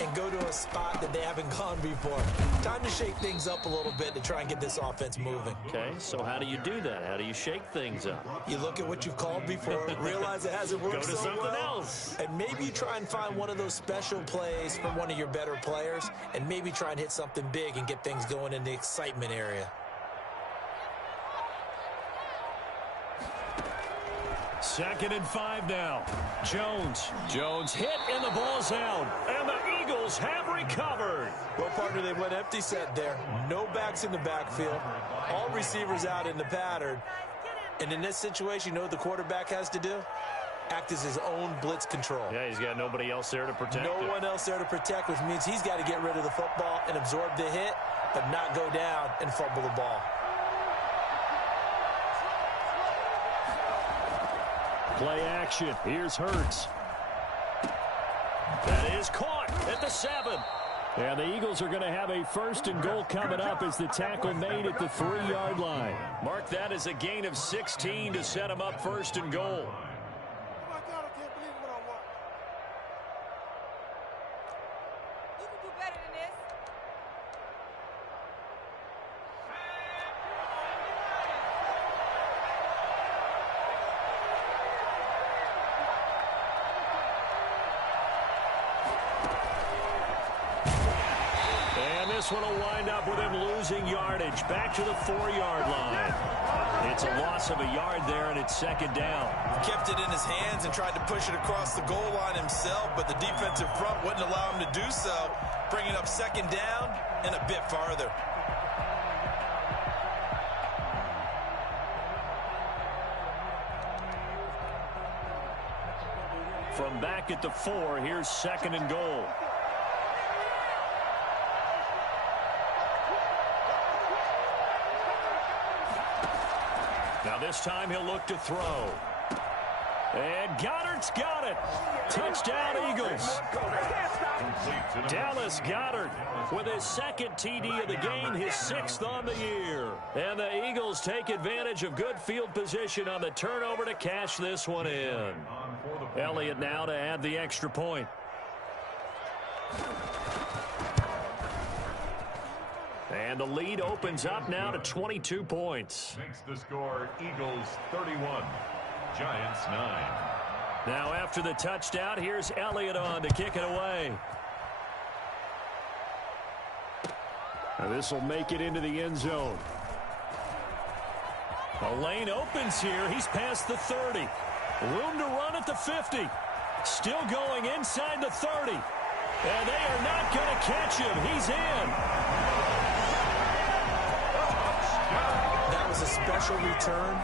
and go to a spot that they haven't gone before. Time to shake things up a little bit to try and get this offense moving. Okay, so how do you do that? How do you shake things up? You look at what you've called before, realize it hasn't worked Go to so something well, else. and maybe you try and find one of those special plays from one of your better players, and maybe try and hit something big and get things going in the excitement area. 2nd and 5 now. Jones hit and the ball's out. And the Eagles have recovered. Well, partner, they went empty set there. No backs in the backfield. All receivers out in the pattern. And in this situation, you know what the quarterback has to do? Act as his own blitz control. Yeah, he's got nobody else there to protect No him. one else there to protect, which means he's got to get rid of the football and absorb the hit, but not go down and fumble the ball. Play action. Here's Hurts. That is caught at the 7. And the Eagles are going to have a 1st and goal coming up as the tackle made at the 3-yard line. Mark that as a gain of 16 to set them up 1st and goal. This one will wind up with him losing yardage back to the 4-yard line. It's a loss of a yard there, and it's 2nd down. Kept it in his hands and tried to push it across the goal line himself, but the defensive front wouldn't allow him to do so, bringing up 2nd down and a bit farther. From back at the 4, here's 2nd and goal. Now this time he'll look to throw. And Goddard's got it. Touchdown, Eagles. Dallas Goedert with his 2nd TD of the game, his 6th on the year. And the Eagles take advantage of good field position on the turnover to cash this one in. Elliott now to add the extra point. And the lead opens up now to 22 points. Makes the score Eagles 31, Giants 9. Now after the touchdown, here's Elliott on to kick it away. Now this will make it into the end zone. A lane opens here. He's past the 30. Room to run at the 50. Still going inside the 30. And they are not going to catch him. He's in. That was a special return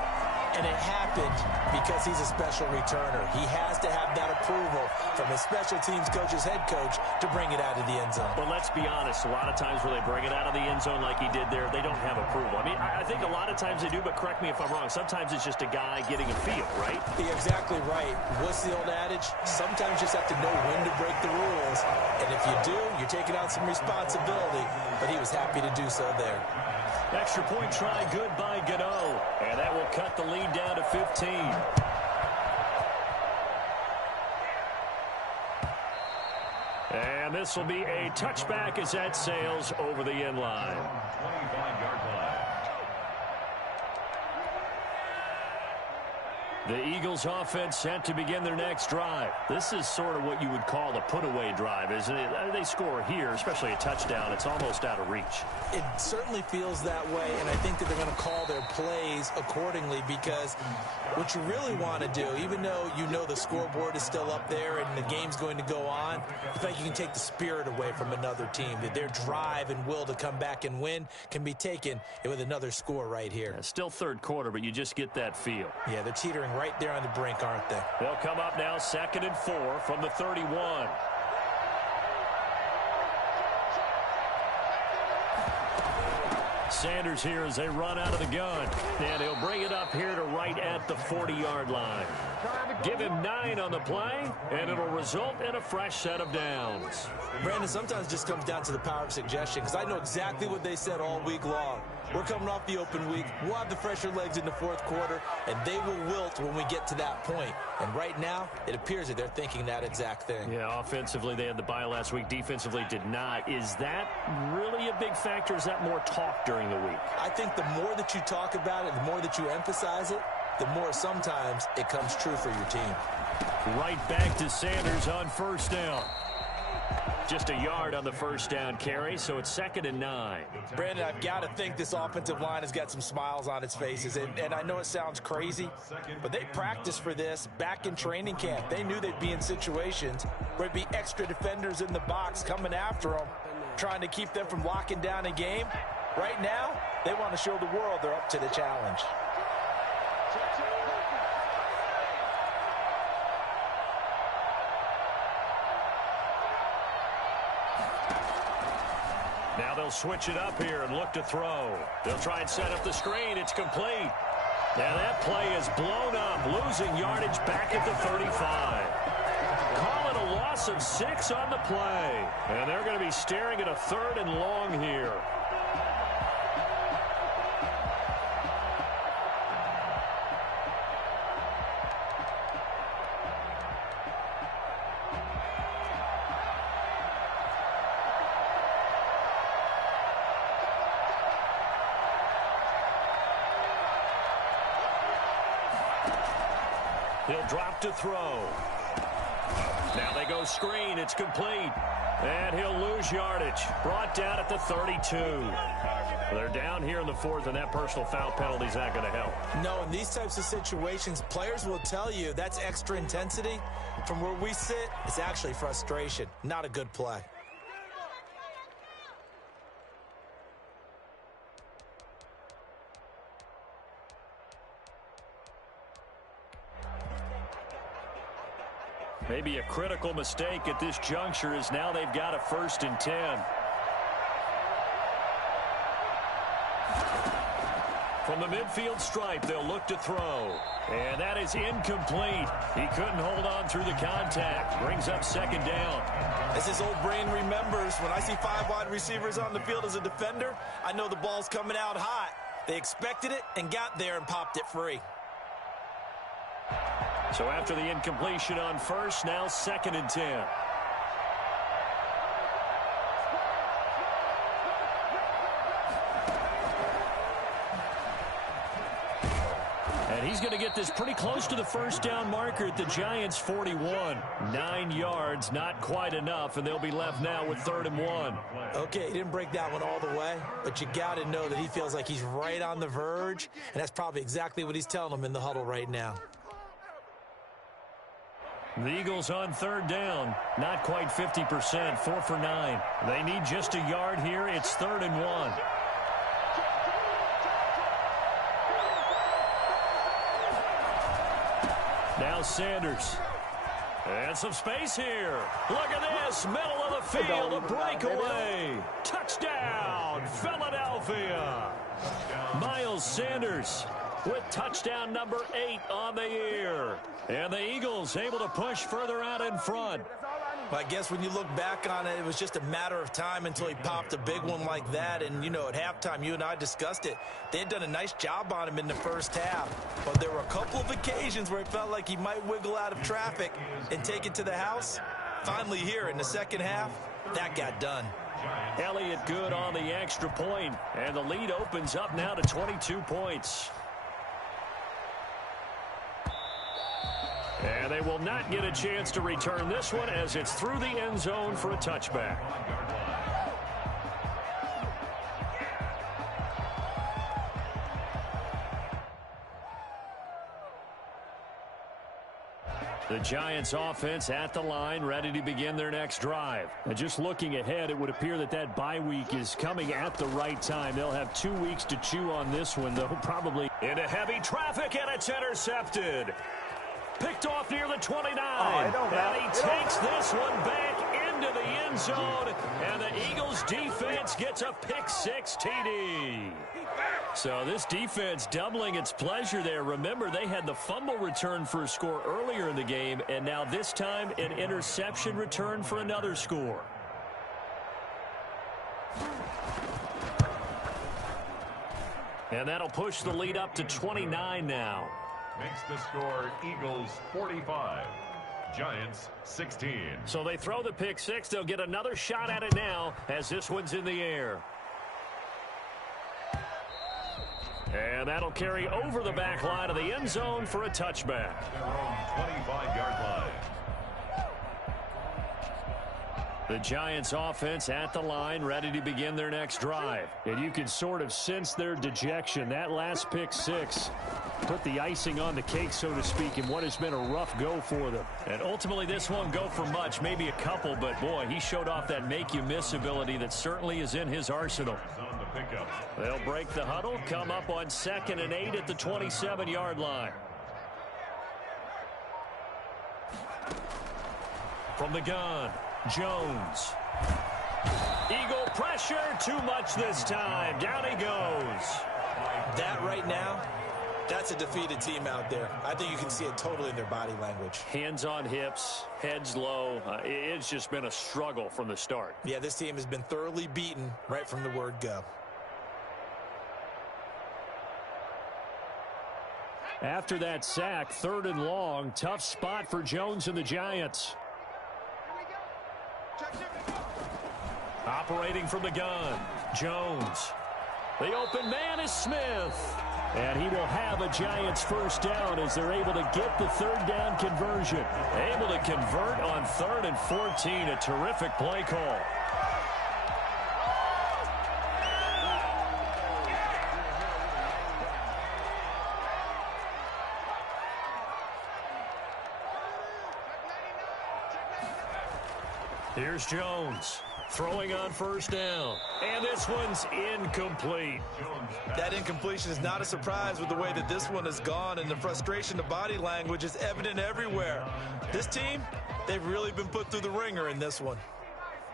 And it happened because he's a special returner. He has to have that approval from his special teams coach's head coach to bring it out of the end zone. But let's be honest, a lot of times where they bring it out of the end zone like he did there, they don't have approval. I mean, I think a lot of times they do, but correct me if I'm wrong. Sometimes it's just a guy getting a feel, right? You're exactly right. What's the old adage? Sometimes you just have to know when to break the rules. And if you do, you're taking on some responsibility. But he was happy to do so there. Extra point try good by Gano. And that will cut the lead down to 15. And this will be a touchback as that sails over the end line. 25-yard line. The Eagles offense set to begin their next drive. This is sort of what you would call a put-away drive, isn't it? They score here, especially a touchdown. It's almost out of reach. It certainly feels that way, and I think that they're going to call their plays accordingly because what you really want to do, even though you know the scoreboard is still up there and the game's going to go on, I think you can take the spirit away from another team. That their drive and will to come back and win can be taken with another score right here. Yeah, still third quarter, but you just get that feel. Yeah, they're teetering right there on the brink, aren't they? They'll come up now 2nd and 4 from the 31. Sanders here as they run out of the gun. And he'll bring it up here to right at the 40-yard line. Give him 9 on the play, and it'll result in a fresh set of downs. Brandon, sometimes it just comes down to the power of suggestion because I know exactly what they said all week long. We're coming off the open week. We'll have the fresher legs in the fourth quarter, and they will wilt when we get to that point. And right now, it appears that they're thinking that exact thing. Yeah, offensively, they had the bye last week. Defensively, did not. Is that really a big factor? Is that more talk during the week? I think the more that you talk about it, the more that you emphasize it, the more sometimes it comes true for your team. Right back to Sanders on first down. Just a yard on the first down carry, so it's 2nd and 9. Brandon, I've got to think this offensive line has got some smiles on its faces. And I know it sounds crazy, but they practiced for this back in training camp. They knew they'd be in situations where there'd be extra defenders in the box coming after them, trying to keep them from locking down a game. Right now, they want to show the world they're up to the challenge. Now they'll switch it up here and look to throw. They'll try and set up the screen. It's complete. Now that play is blown up, losing yardage back at the 35. Call it a loss of 6 on the play. And they're going to be staring at a 3rd and long here. He'll drop to throw. Now they go screen. It's complete. And he'll lose yardage. Brought down at the 32. They're down here in the 4th, and that personal foul penalty is not going to help. No, in these types of situations, players will tell you that's extra intensity. From where we sit, it's actually frustration. Not a good play. Maybe a critical mistake at this juncture is now they've got a 1st and 10. From the midfield stripe, they'll look to throw. And that is incomplete. He couldn't hold on through the contact. Brings up 2nd down. As his old brain remembers, when I see 5 wide receivers on the field as a defender, I know the ball's coming out hot. They expected it and got there and popped it free. So after the incompletion on first, now 2nd and 10. And he's going to get this pretty close to the first down marker at the Giants' 41. 9 yards, not quite enough, and they'll be left now with 3rd and 1. Okay, he didn't break that one all the way, but you got to know that he feels like he's right on the verge, and that's probably exactly what he's telling them in the huddle right now. The Eagles on 3rd down, not quite 50%, 4 for 9. They need just a yard here. It's 3rd and 1. Now Sanders. And some space here. Look at this. Middle of the field. A breakaway. Touchdown, Philadelphia. Miles Sanders with touchdown number 8 on the year. And the Eagles able to push further out in front. I guess when you look back on it, it was just a matter of time until he popped a big one like that. And, you know, at halftime, you and I discussed it. They had done a nice job on him in the first half. But there were a couple of occasions where it felt like he might wiggle out of traffic and take it to the house. Finally here in the second half, that got done. Elliott good on the extra point. And the lead opens up now to 22 points. And they will not get a chance to return this one as it's through the end zone for a touchback. The Giants offense at the line, ready to begin their next drive. And just looking ahead, it would appear that bye week is coming at the right time. They'll have 2 weeks to chew on this one, though, probably into heavy traffic, and it's intercepted. Picked off near the 29. And he takes this one back into the end zone. And the Eagles defense gets a pick-6 TD. So this defense doubling its pleasure there. Remember, they had the fumble return for a score earlier in the game. And now this time, an interception return for another score. And that'll push the lead up to 29 now. Makes the score Eagles 45, Giants 16. So they throw the pick-6. They'll get another shot at it now as this one's in the air. And that'll carry over the back line of the end zone for a touchback. Their own 25-yard line. The Giants offense at the line, ready to begin their next drive. And you can sort of sense their dejection. That last pick-6 put the icing on the cake, so to speak, in what has been a rough go for them. And ultimately, this won't go for much, maybe a couple, but boy, he showed off that make-you-miss ability that certainly is in his arsenal. On the pickup. They'll break the huddle, come up on 2nd and 8 at the 27-yard line. From the gun, Jones. Eagle pressure, too much this time. Down he goes. That right now, that's a defeated team out there. I think you can see it totally in their body language. Hands on hips, heads low. It's just been a struggle from the start. Yeah, this team has been thoroughly beaten right from the word go. After that sack, 3rd and long, tough spot for Jones and the Giants. Operating from the gun, Jones. The open man is Smith. And he will have a Giants first down as they're able to get the 3rd down conversion. Able to convert on 3rd and 14. A terrific play call. Here's Jones. Throwing on 1st down. And this one's incomplete. That incompletion is not a surprise with the way that this one has gone, and the frustration of body language is evident everywhere. This team, they've really been put through the ringer in this one.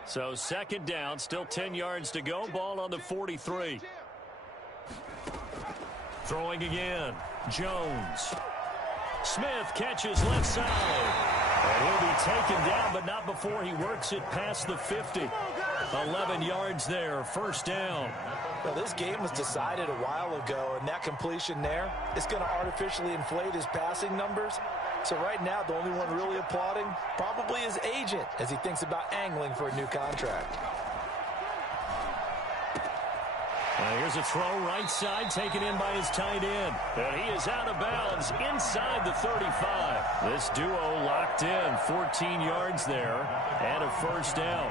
So 2nd down, still 10 yards to go. Ball on the 43. Throwing again. Jones. Smith catches left side. And he'll be taken down, but not before he works it past the 50. 11 yards there, 1st down. Well, this game was decided a while ago, and that completion there is going to artificially inflate his passing numbers. So right now, the only one really applauding probably his agent as he thinks about angling for a new contract. Here's a throw right side, taken in by his tight end. And he is out of bounds inside the 35. This duo locked in, 14 yards there, and a 1st down.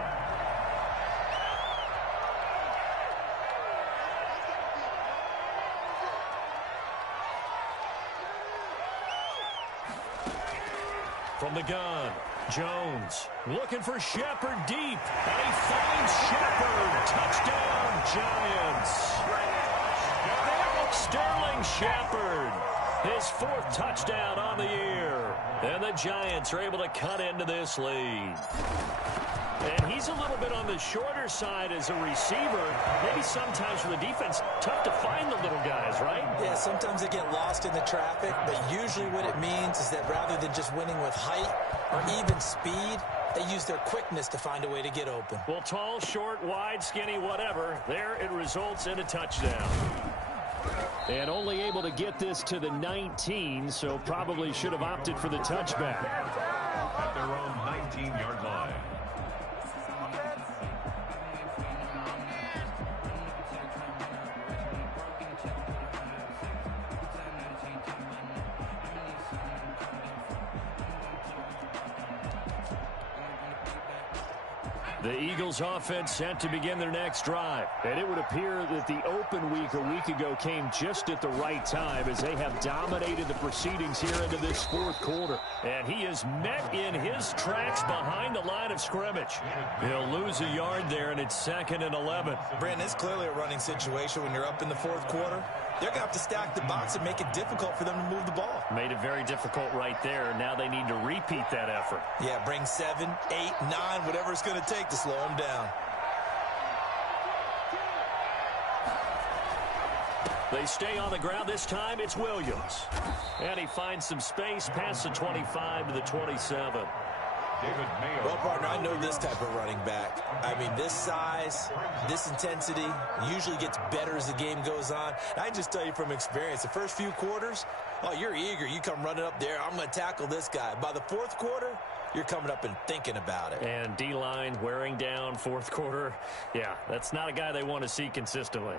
From the gun, Jones looking for Shepard deep, and he finds Shepard. Touchdown, Giants. Sterling Shepard His 4th touchdown on the year. And the Giants are able to cut into this lead. And he's a little bit on the shorter side as a receiver. Maybe sometimes for the defense, tough to find the little guys, right? Yeah, sometimes they get lost in the traffic, but usually what it means is that rather than just winning with height or even speed, they use their quickness to find a way to get open. Well, tall, short, wide, skinny, whatever, there it results in a touchdown. And only able to get this to the 19, so probably should have opted for the touchback. At their own 19-yard line. The Eagles offense set to begin their next drive. And it would appear that the open week a week ago came just at the right time as they have dominated the proceedings here into this 4th quarter. And he is met in his tracks behind the line of scrimmage. He'll lose a yard there, and it's 2nd and 11. Brandon, it's clearly a running situation when you're up in the 4th quarter. They're going to have to stack the box and make it difficult for them to move the ball. Made it very difficult right there. Now they need to repeat that effort. Yeah, bring 7, 8, 9, whatever it's going to take to slow them down. They stay on the ground. This time it's Williams. And he finds some space past the 25 to the 27. Well, partner, I know this type of running back. I mean, this size, this intensity usually gets better as the game goes on. And I just tell you from experience, the first few quarters, oh, you're eager. You come running up there. I'm going to tackle this guy. By the 4th quarter, you're coming up and thinking about it. And D-line wearing down 4th quarter. Yeah, that's not a guy they want to see consistently.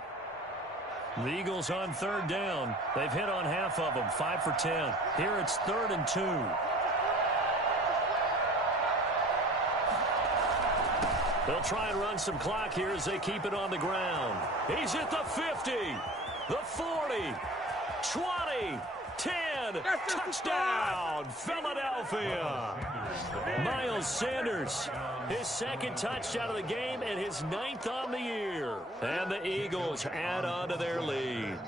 The Eagles on 3rd down. They've hit on half of them, 5 for 10. Here it's 3rd and 2. They'll try and run some clock here as they keep it on the ground. He's at the 50, the 40, 20, 10, touchdown, Philadelphia. Miles Sanders, his 2nd touchdown of the game and his 9th on the year. And the Eagles add on to their lead.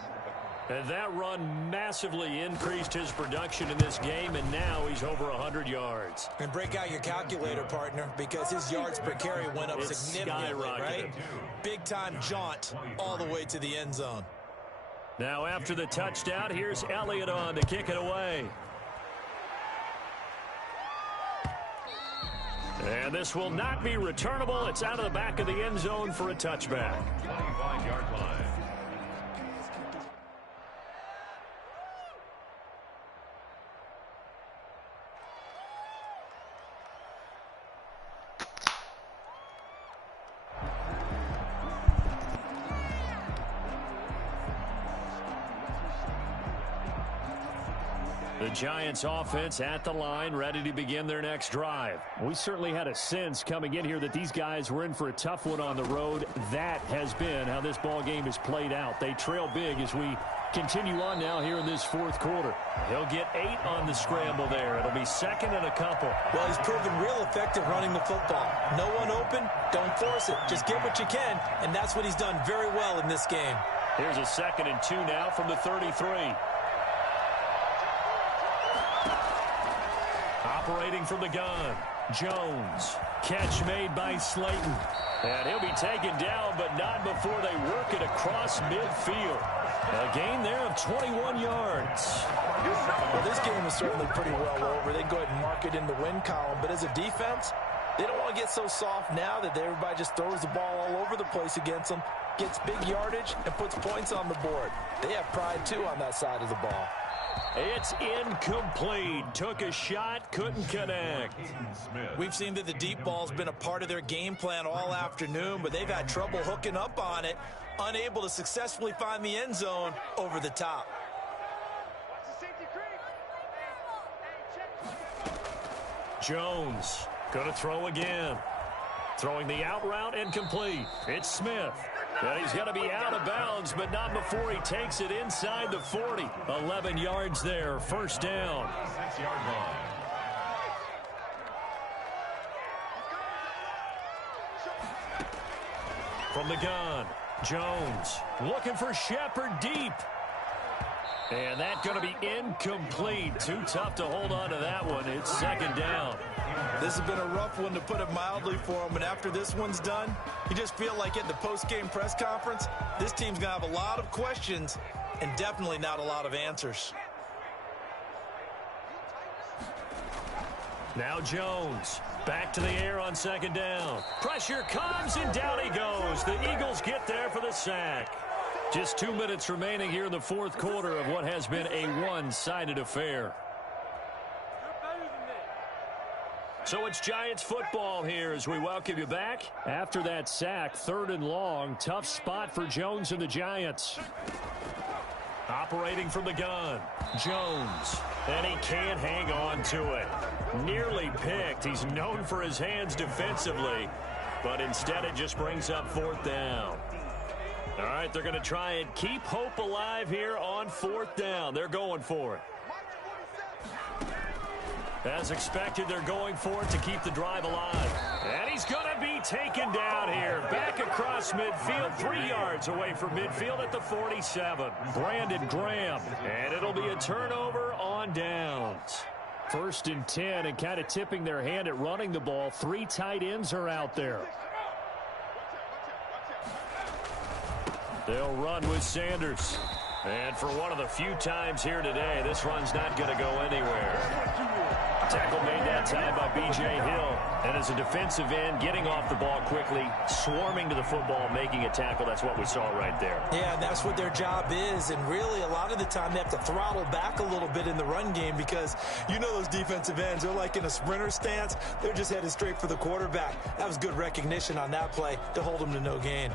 And that run massively increased his production in this game, and now he's over 100 yards. And break out your calculator, partner, because his yards per carry went up significantly, right? Big-time jaunt all the way to the end zone. Now after the touchdown, here's Elliott on to kick it away. And this will not be returnable. It's out of the back of the end zone for a touchback. 25-yard line. The Giants offense at the line, ready to begin their next drive. We certainly had a sense coming in here that these guys were in for a tough one on the road. That has been how this ball game has played out. They trail big as we continue on now here in this 4th quarter. He'll get 8 on the scramble there. It'll be 2nd and a couple. Well, he's proven real effective running the football. No one open, don't force it. Just get what you can, and that's what he's done very well in this game. Here's a 2nd and 2 now from the 33. Operating from the gun, Jones. Catch made by Slayton. And he'll be taken down, but not before they work it across midfield. A gain there of 21 yards. Well, this game is certainly pretty well over. They can go ahead and mark it in the win column. But as a defense, they don't want to get so soft now that everybody just throws the ball all over the place against them, gets big yardage, and puts points on the board. They have pride, too, on that side of the ball. It's incomplete. Took a shot, couldn't connect. We've seen that the deep ball's been a part of their game plan all afternoon, but they've had trouble hooking up on it, unable to successfully find the end zone over the top. Jones going to throw again. Throwing the out route incomplete. It's Smith. And he's going to be out of bounds, but not before he takes it inside the 40. 11 yards there, 1st down. 6-yard line. From the gun, Jones looking for Shepard deep. And that's going to be incomplete. Too tough to hold on to that one. It's second down. This has been a rough one, to put it mildly, for him. And after this one's done, you just feel like at the post-game press conference, this team's going to have a lot of questions and definitely not a lot of answers. Now Jones back to the air on second down. Pressure comes and down he goes. The Eagles get there for the sack. Just 2 minutes remaining here in the fourth quarter of what has been a one-sided affair. So it's Giants football here as we welcome you back. After that sack, 3rd and long, tough spot for Jones and the Giants. Operating from the gun, Jones, and he can't hang on to it. Nearly picked. He's known for his hands defensively, but instead it just brings up 4th down. All right, they're going to try and keep hope alive here on 4th down. They're going for it. As expected, they're going for it to keep the drive alive. And he's going to be taken down here. Back across midfield, 3 yards away from midfield at the 47. Brandon Graham. And it'll be a turnover on downs. 1st and 10, and kind of tipping their hand at running the ball. 3 tight ends are out there. They'll run with Sanders. And for one of the few times here today, this run's not going to go anywhere. Tackle made that time by B.J. Hill. And as a defensive end, getting off the ball quickly, swarming to the football, making a tackle. That's what we saw right there. Yeah, that's what their job is. And really, a lot of the time, they have to throttle back a little bit in the run game because you know those defensive ends, they're like in a sprinter stance. They're just headed straight for the quarterback. That was good recognition on that play to hold them to no gain.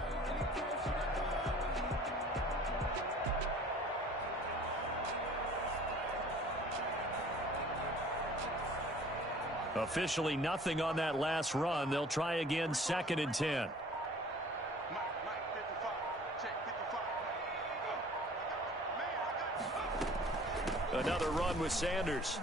Officially nothing on that last run. They'll try again, 2nd and 10. Another run with Sanders.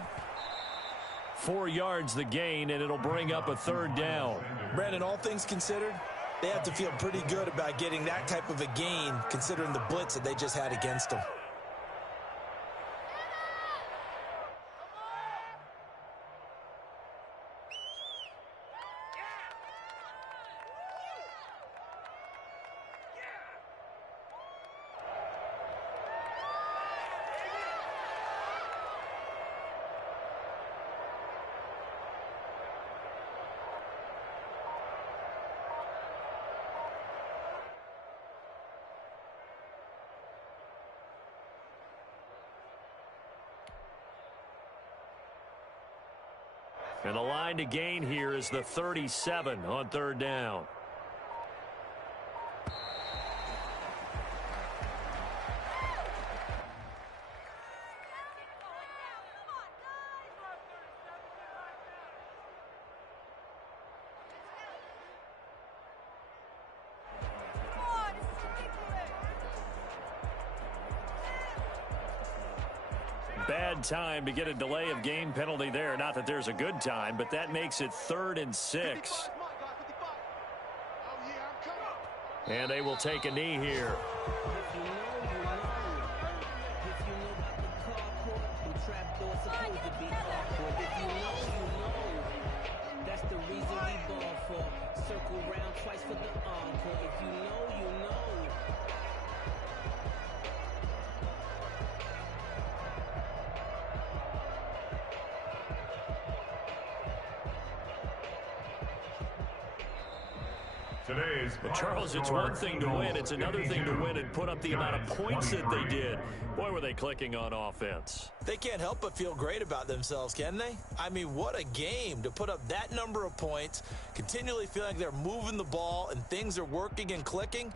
4 yards the gain, and it'll bring up a 3rd down. Brandon, all things considered, they have to feel pretty good about getting that type of a gain, considering the blitz that they just had against them. And the line to gain here is the 37 on 3rd down. Bad time to get a delay of game penalty there. Not that there's a good time, but that makes it 3rd and 6. And they will take a knee here. That's the reason we ball for. Circle round twice for the encore. If you know, you know. Well, Charles, it's one thing to win. It's another thing to win and put up the amount of points that they did. Boy, were they clicking on offense. They can't help but feel great about themselves, can they? I mean, what a game to put up that number of points, continually feeling like they're moving the ball and things are working and clicking.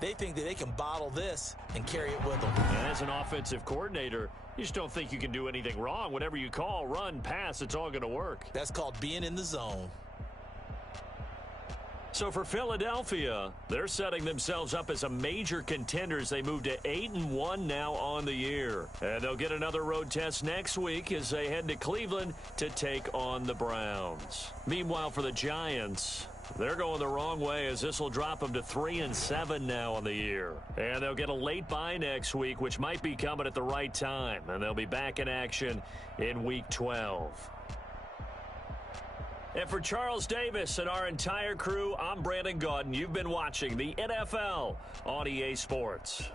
They think that they can bottle this and carry it with them. And as an offensive coordinator, you just don't think you can do anything wrong. Whatever you call, run, pass, it's all going to work. That's called being in the zone. So for Philadelphia, they're setting themselves up as a major contender as they move to 8-1 now on the year. And they'll get another road test next week as they head to Cleveland to take on the Browns. Meanwhile, for the Giants, they're going the wrong way as this will drop them to 3-7 now on the year. And they'll get a late bye next week, which might be coming at the right time. And they'll be back in action in Week 12. And for Charles Davis and our entire crew, I'm Brandon Gaudin. You've been watching the NFL on EA Sports.